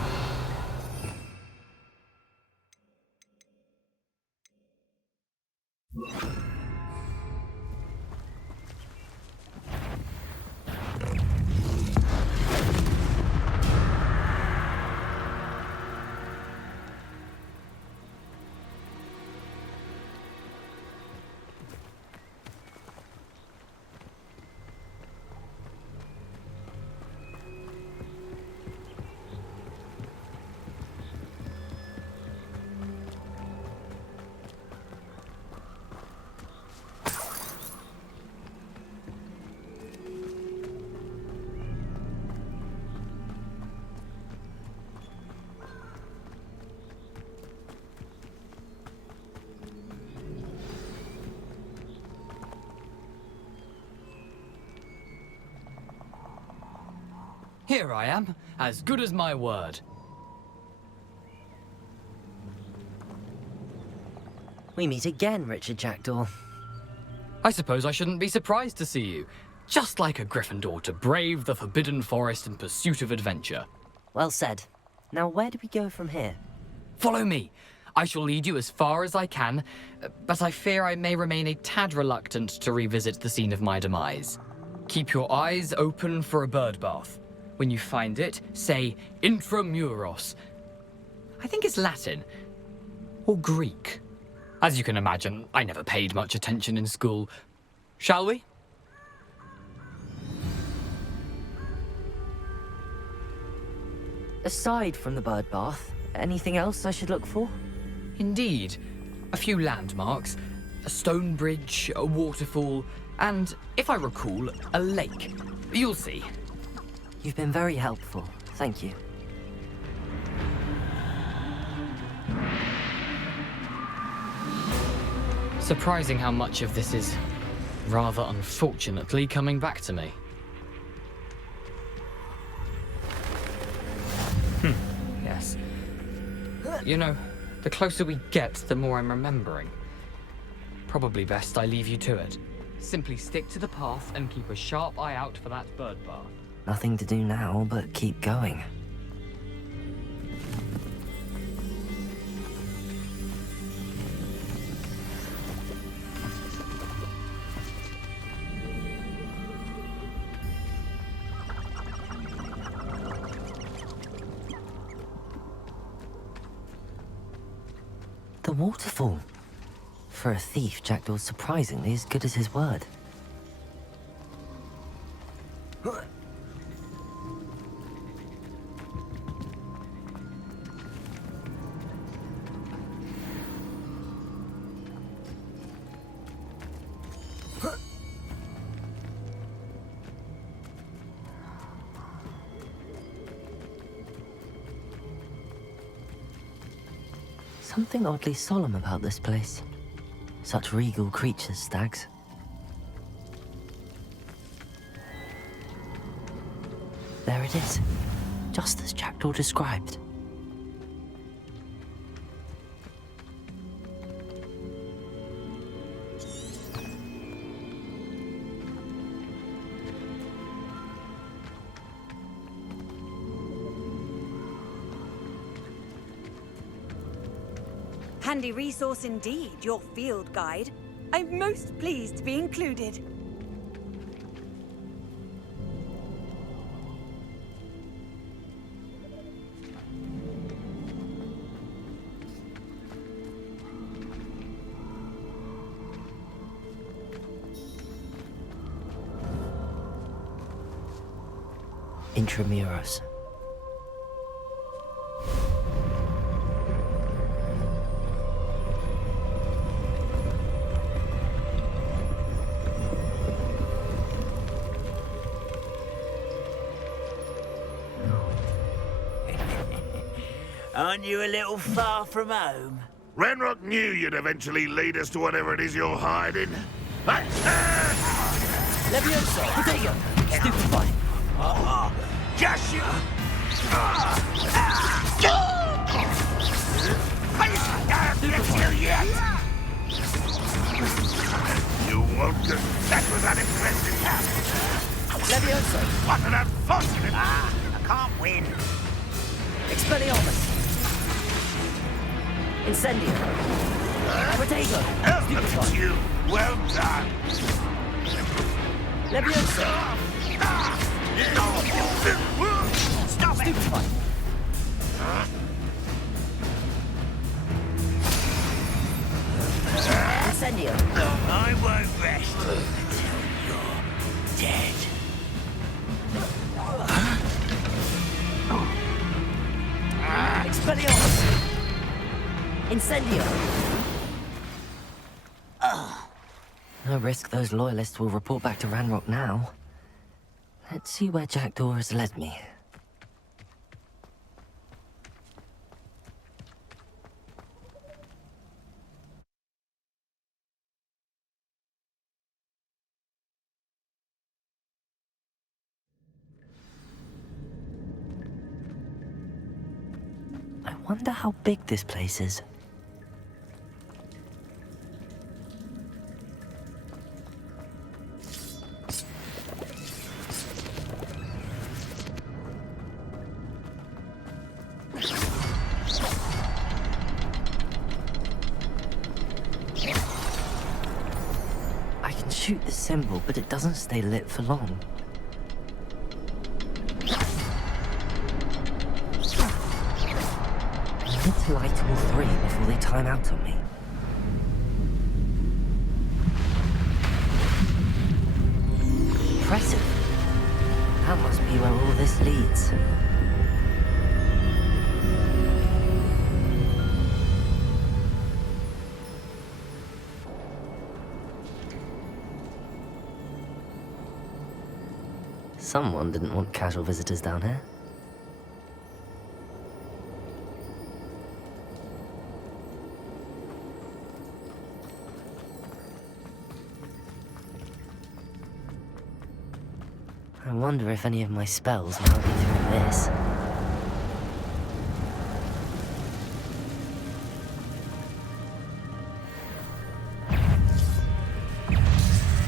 Here I am, as good as my word. We meet again, Richard Jackdaw. I suppose I shouldn't be surprised to see you. Just like a Gryffindor to brave the Forbidden Forest in pursuit of adventure. Well said. Now where do we go from here? Follow me. I shall lead you as far as I can, but I fear I may remain a tad reluctant to revisit the scene of my demise. Keep your eyes open for a bird bath. When you find it, say intramuros. I think it's Latin. Or Greek. As you can imagine, I never paid much attention in school. Shall we? Aside from the bird bath, anything else I should look for? Indeed. A few landmarks, a stone bridge, a waterfall, and, if I recall, a lake. You'll see. You've been very helpful. Thank you. Surprising how much of this is, rather unfortunately, coming back to me. Yes. You know, the closer we get, the more I'm remembering. Probably best I leave you to it. Simply stick to the path and keep a sharp eye out for that bird bath. Nothing to do now but keep going. The waterfall. For a thief, Jackdaw's surprisingly as good as his word. Something oddly solemn about this place. Such regal creatures, stags. There it is, just as Jackdaw described. Handy resource indeed, your field guide. I'm most pleased to be included. Intramuros. Aren't you a little far from home? Renrock knew you'd eventually lead us to whatever it is you're hiding. Levioso! Potato! Stupefy! Just you! I can't get you yet! You won't get... That was unimpressive. Levioso! What an unfortunate... I can't win. Expelliarmus! Incendio! Protego! That's you. Well done. Levioso! Stop it! Stupefy! Incendio! I won't rest until you're dead. Expelliarmus! Incendio! No risk those loyalists will report back to Ranrock now. Let's see where Jackdaw has led me. I wonder how big this place is. I can shoot the symbol, but it doesn't stay lit for long. I need to light all three before they time out on me. Impressive. That must be where all this leads. Someone didn't want casual visitors down here. I wonder if any of my spells will help me through this.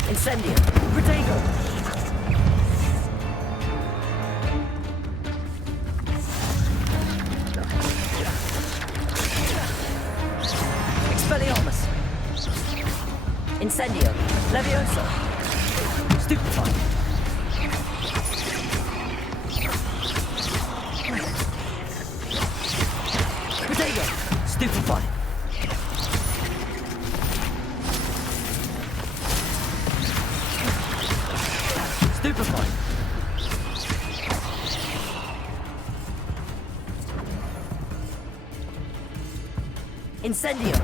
Incendio! Protego! Expelliarmus! Incendio! Levioso! Stupefy! Protego! Stupefy! Stupefy! Incendio!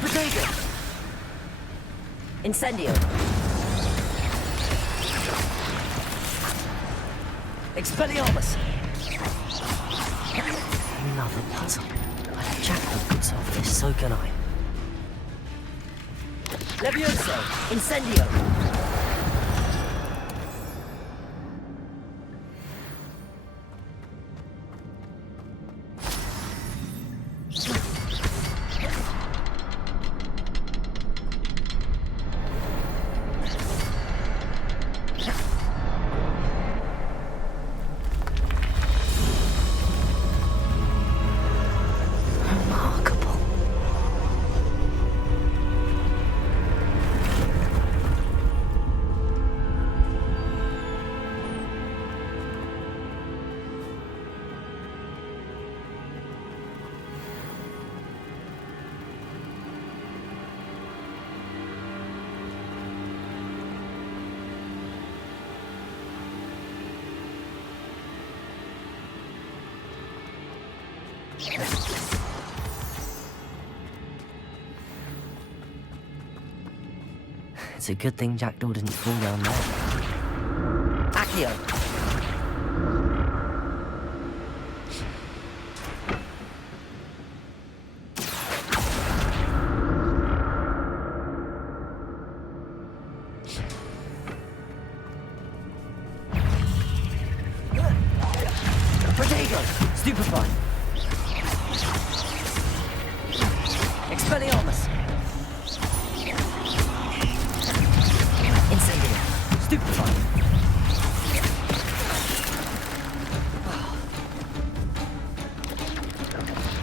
Protego! Incendio! Expelliarmus! Another puzzle. But if Jackdaw could solve this, so can I. Levioso! Incendio! It's a good thing Jackdaw didn't fall down there. Accio! Protego! Stupefy! Expelliarmus! Incendio! Stupefy!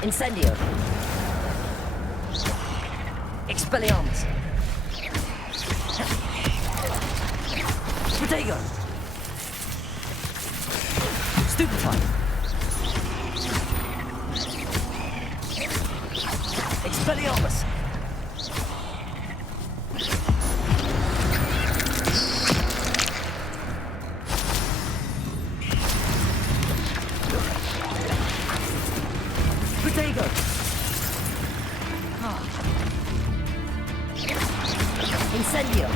Incendio! Expelliarmus! Protego! Stupefy! Expelliarmus! Protego! Incendio!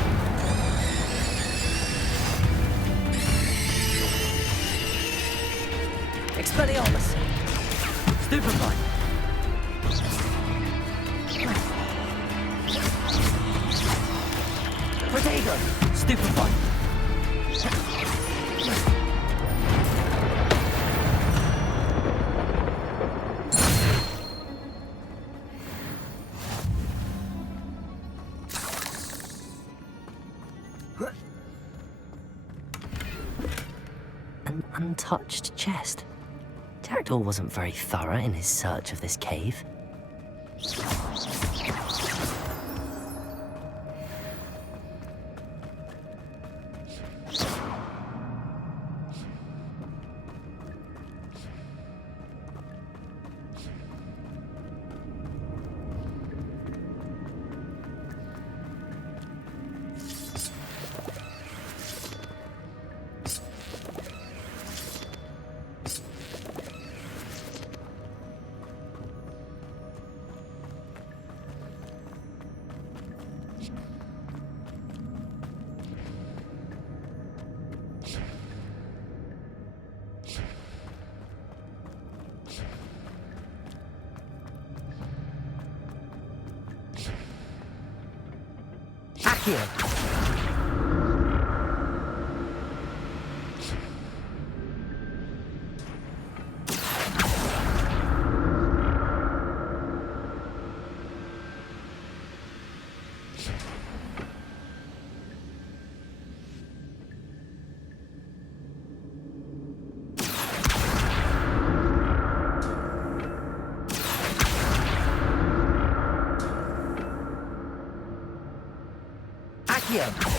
Expelliarmus! Stupefy! Protego! Stupefy! An untouched chest. Jackdaw wasn't very thorough in his search of this cave. Accio! Accio!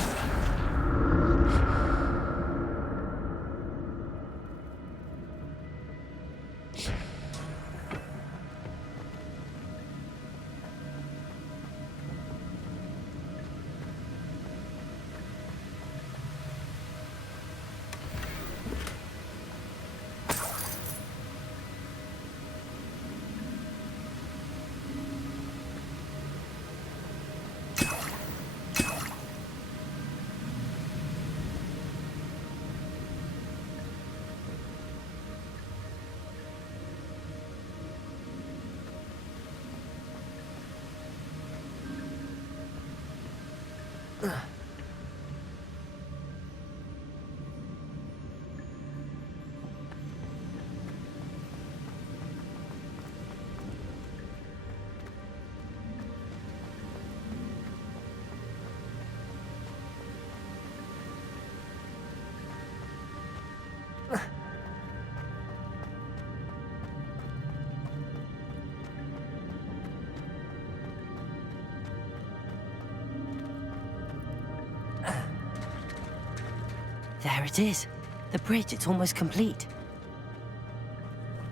There it is. The bridge, it's almost complete.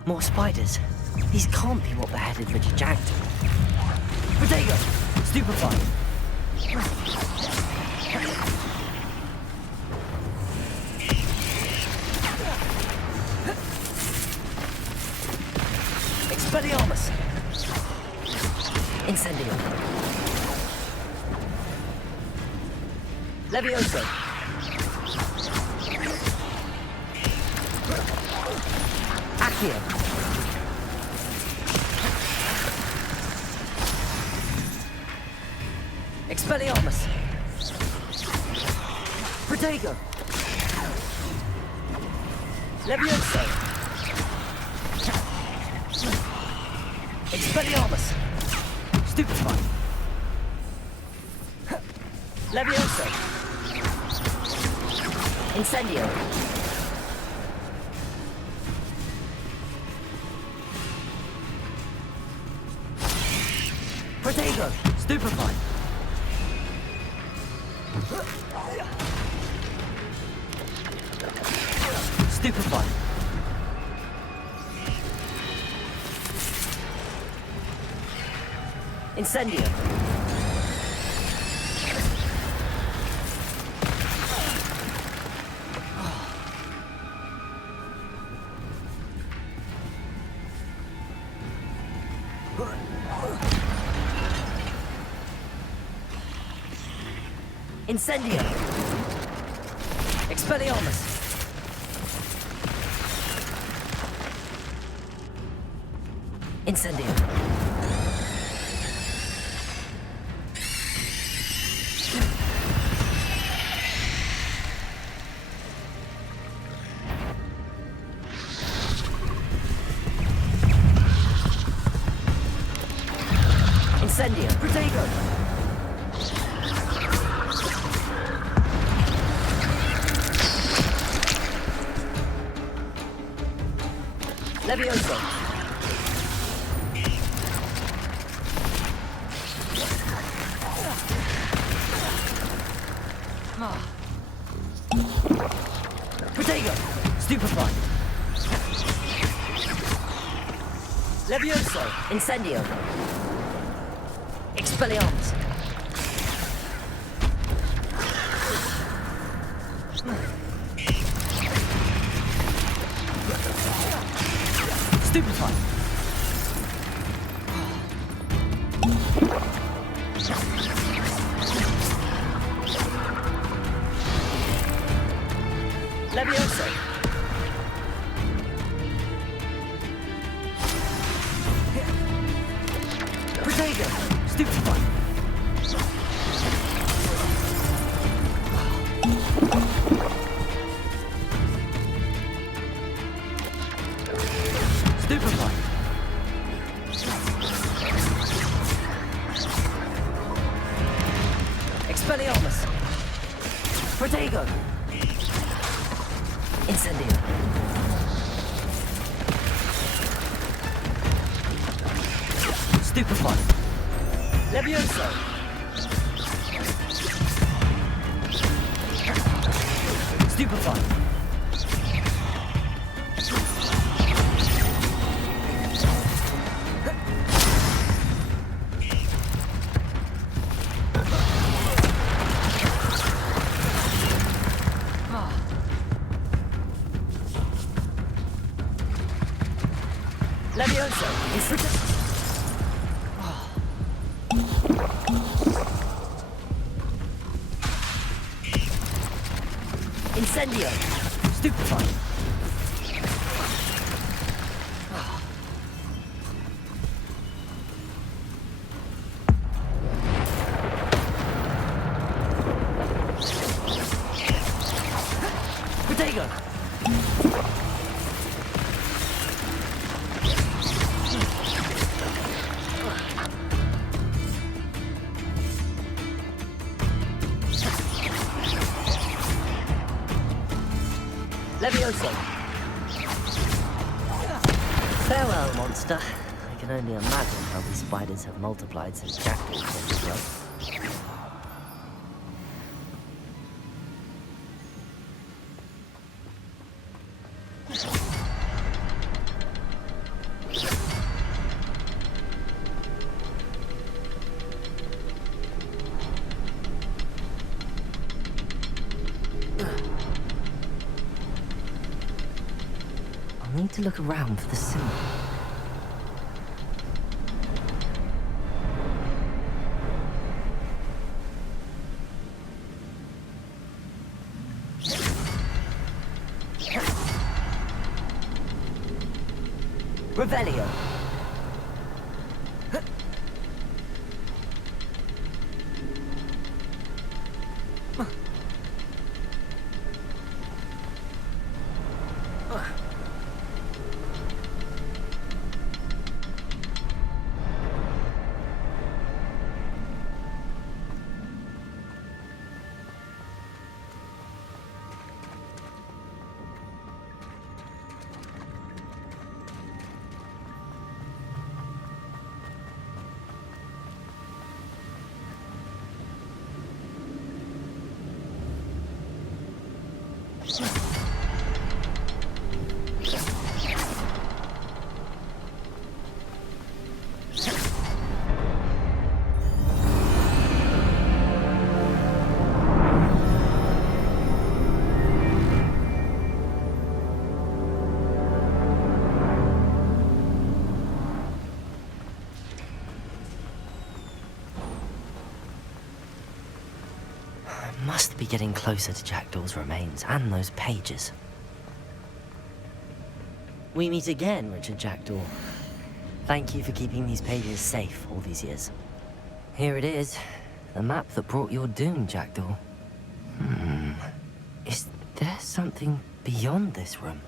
More spiders. These can't be what beheaded Richard Jackdaw. Protego! Stupefy! Expelliarmus! Incendio. Levioso. Accio. Expelliarmus. Protego. Levioso. Expelliarmus. Stupefy. Levioso. Incendio. Protego. Stupefy. Stupefy. Incendio. Incendio. Expelliarmus. Incendio. Incendio. Protego. Levioso. Protego. Stupefy. Levioso. Incendio. Expelliarmus. Stupefy. Levioso. Protego. Stupefy. Stupefy. Expelliarmus. Protego. Incendio. Stupefy. Levioso. Stupefy. Levioso. Incendio. Stupefy. Protego. Levioso. Farewell, monster. I can only imagine how these spiders have multiplied since Jackal came to us. I'll need to look around for the symbol. Revelio. Must be getting closer to Jackdaw's remains and those pages. We meet again, Richard Jackdaw. Thank you for keeping these pages safe all these years. Here it is, the map that brought your doom, Jackdaw. Is there something beyond this room?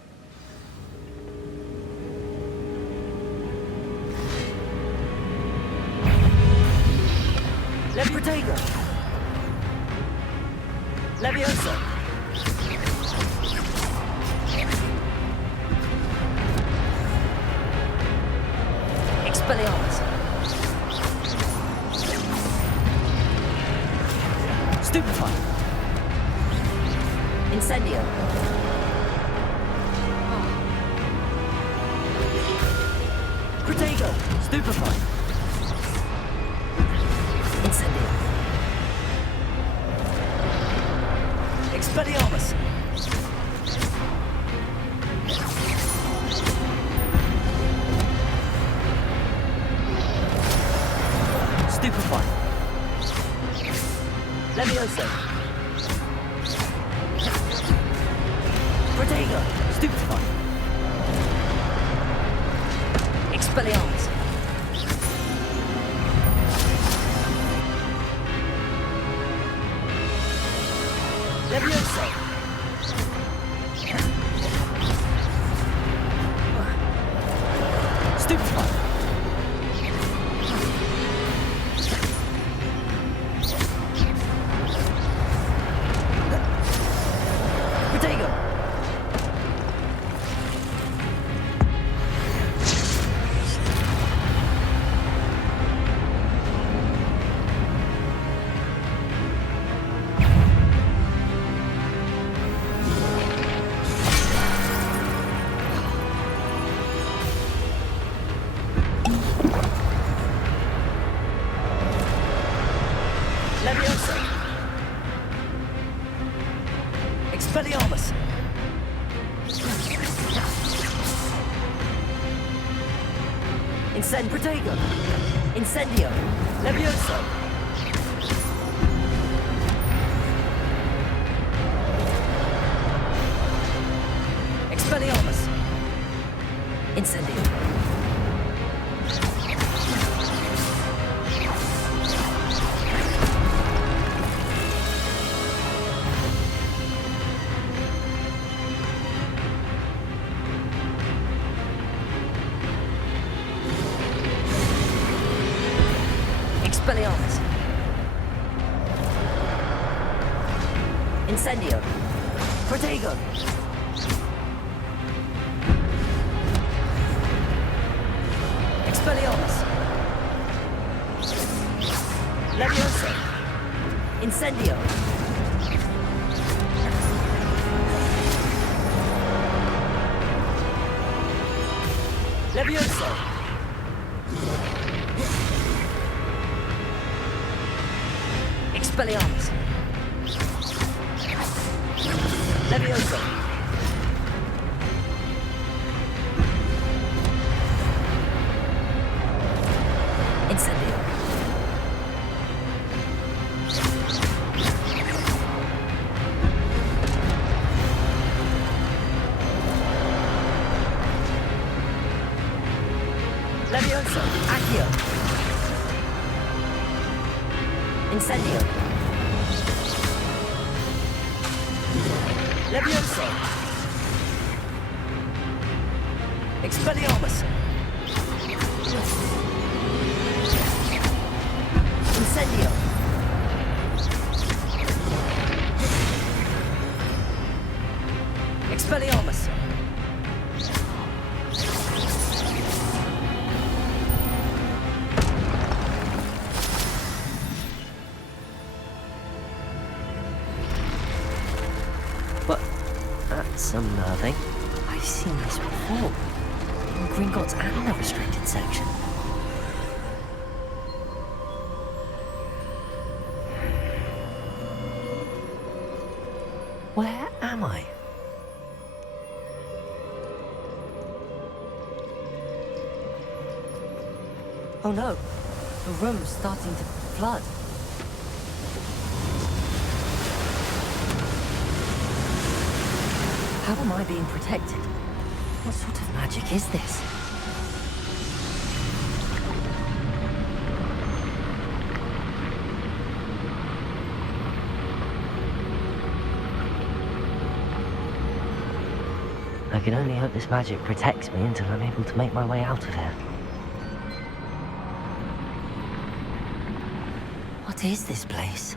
Let Protego! Leviosa! Expelliarmus! Stupefy! Incendio! Protego! Stupefy! Incendio! Expelliarmus! Stupefy! Leviosa! Protego! Stupefy! Expelliarmus! Leviosa! Stupefy! Protego! Leviosa! Expelliarmus! Incend Protego! Incendio! Leviosa! Expelliarmus! Incendio! Expelliarmus! Incendio! Protego! Expelliarmus! Leviosa! Incendio! Leviosa! Expelliarmus! Leviosa! Incendio! Levioso, Accio. Incendio. Levioso. Expelliarmus. Incendio. Expelliarmus. But that's unnerving. I've seen this before. In Gringotts and the restricted section. Where am I? Oh no, the room's starting to flood. How am I being protected? What sort of magic is this? I can only hope this magic protects me until I'm able to make my way out of here. What is this place?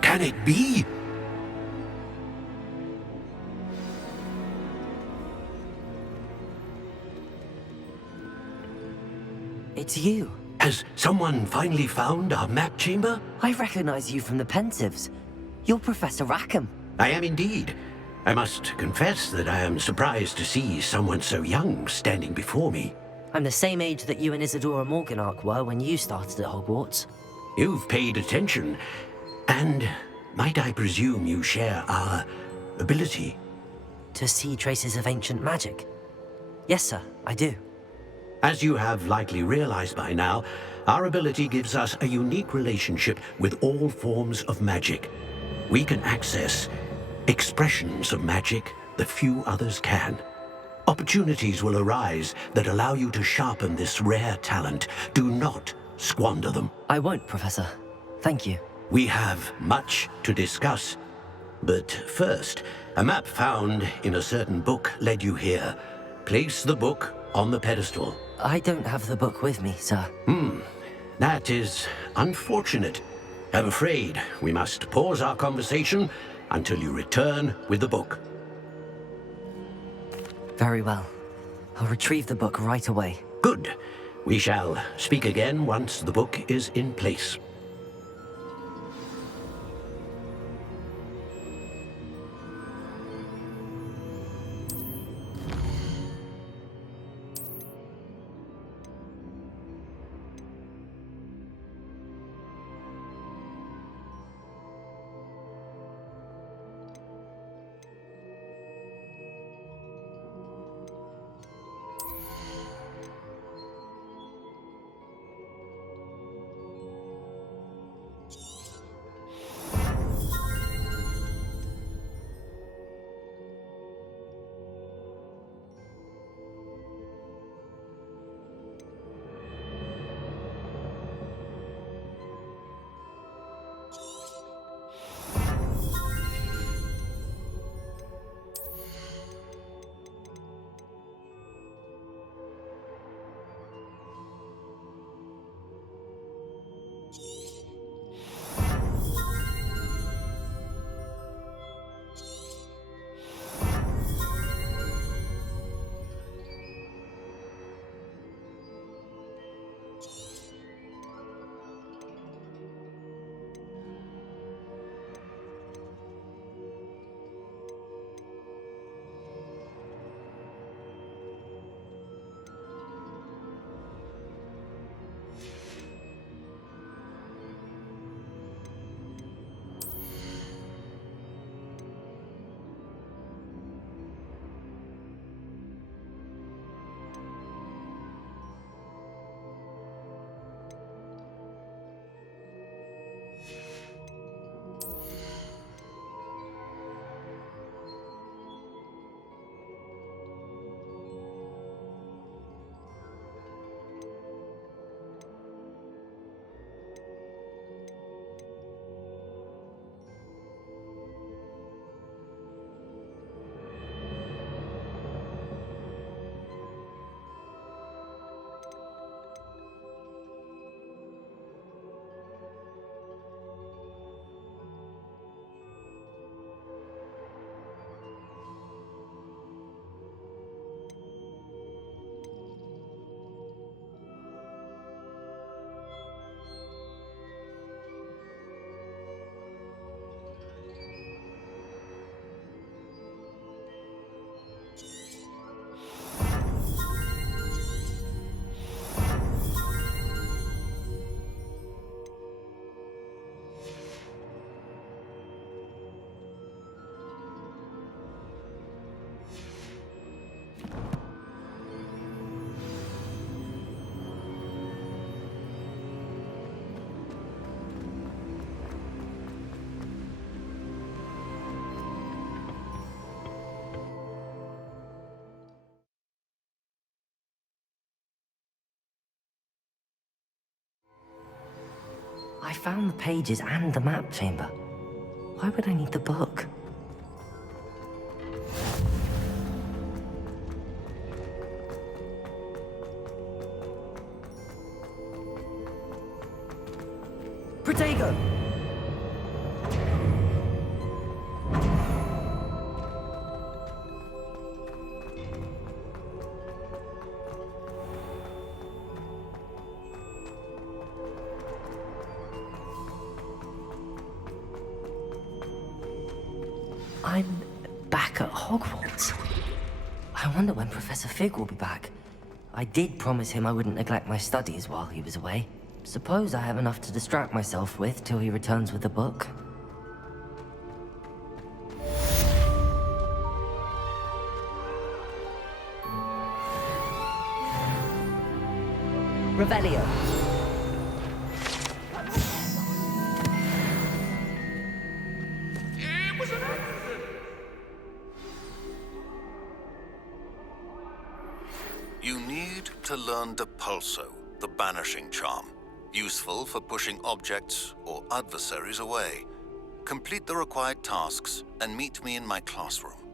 Can it be? It's you. Has someone finally found our map chamber? I recognize you from the Pensieves. You're Professor Rackham. I am indeed. I must confess that I am surprised to see someone so young standing before me. I'm the same age that you and Isadora Morganach were when you started at Hogwarts. You've paid attention, and might I presume you share our ability? To see traces of ancient magic? Yes, sir, I do. As you have likely realized by now, our ability gives us a unique relationship with all forms of magic. We can access expressions of magic that few others can. Opportunities will arise that allow you to sharpen this rare talent. Do not squander them. I won't, Professor. Thank you. We have much to discuss. But first, a map found in a certain book led you here. Place the book on the pedestal. I don't have the book with me, sir. That is unfortunate. I'm afraid we must pause our conversation until you return with the book. Very well. I'll retrieve the book right away. Good. We shall speak again once the book is in place. I found the pages and the map chamber. Why would I need the book? Protego! I'm back at Hogwarts. I wonder when Professor Fig will be back. I did promise him I wouldn't neglect my studies while he was away. Suppose I have enough to distract myself with till he returns with the book. Revelio. You need to learn Depulso, the banishing charm. Useful for pushing objects or adversaries away. Complete the required tasks and meet me in my classroom.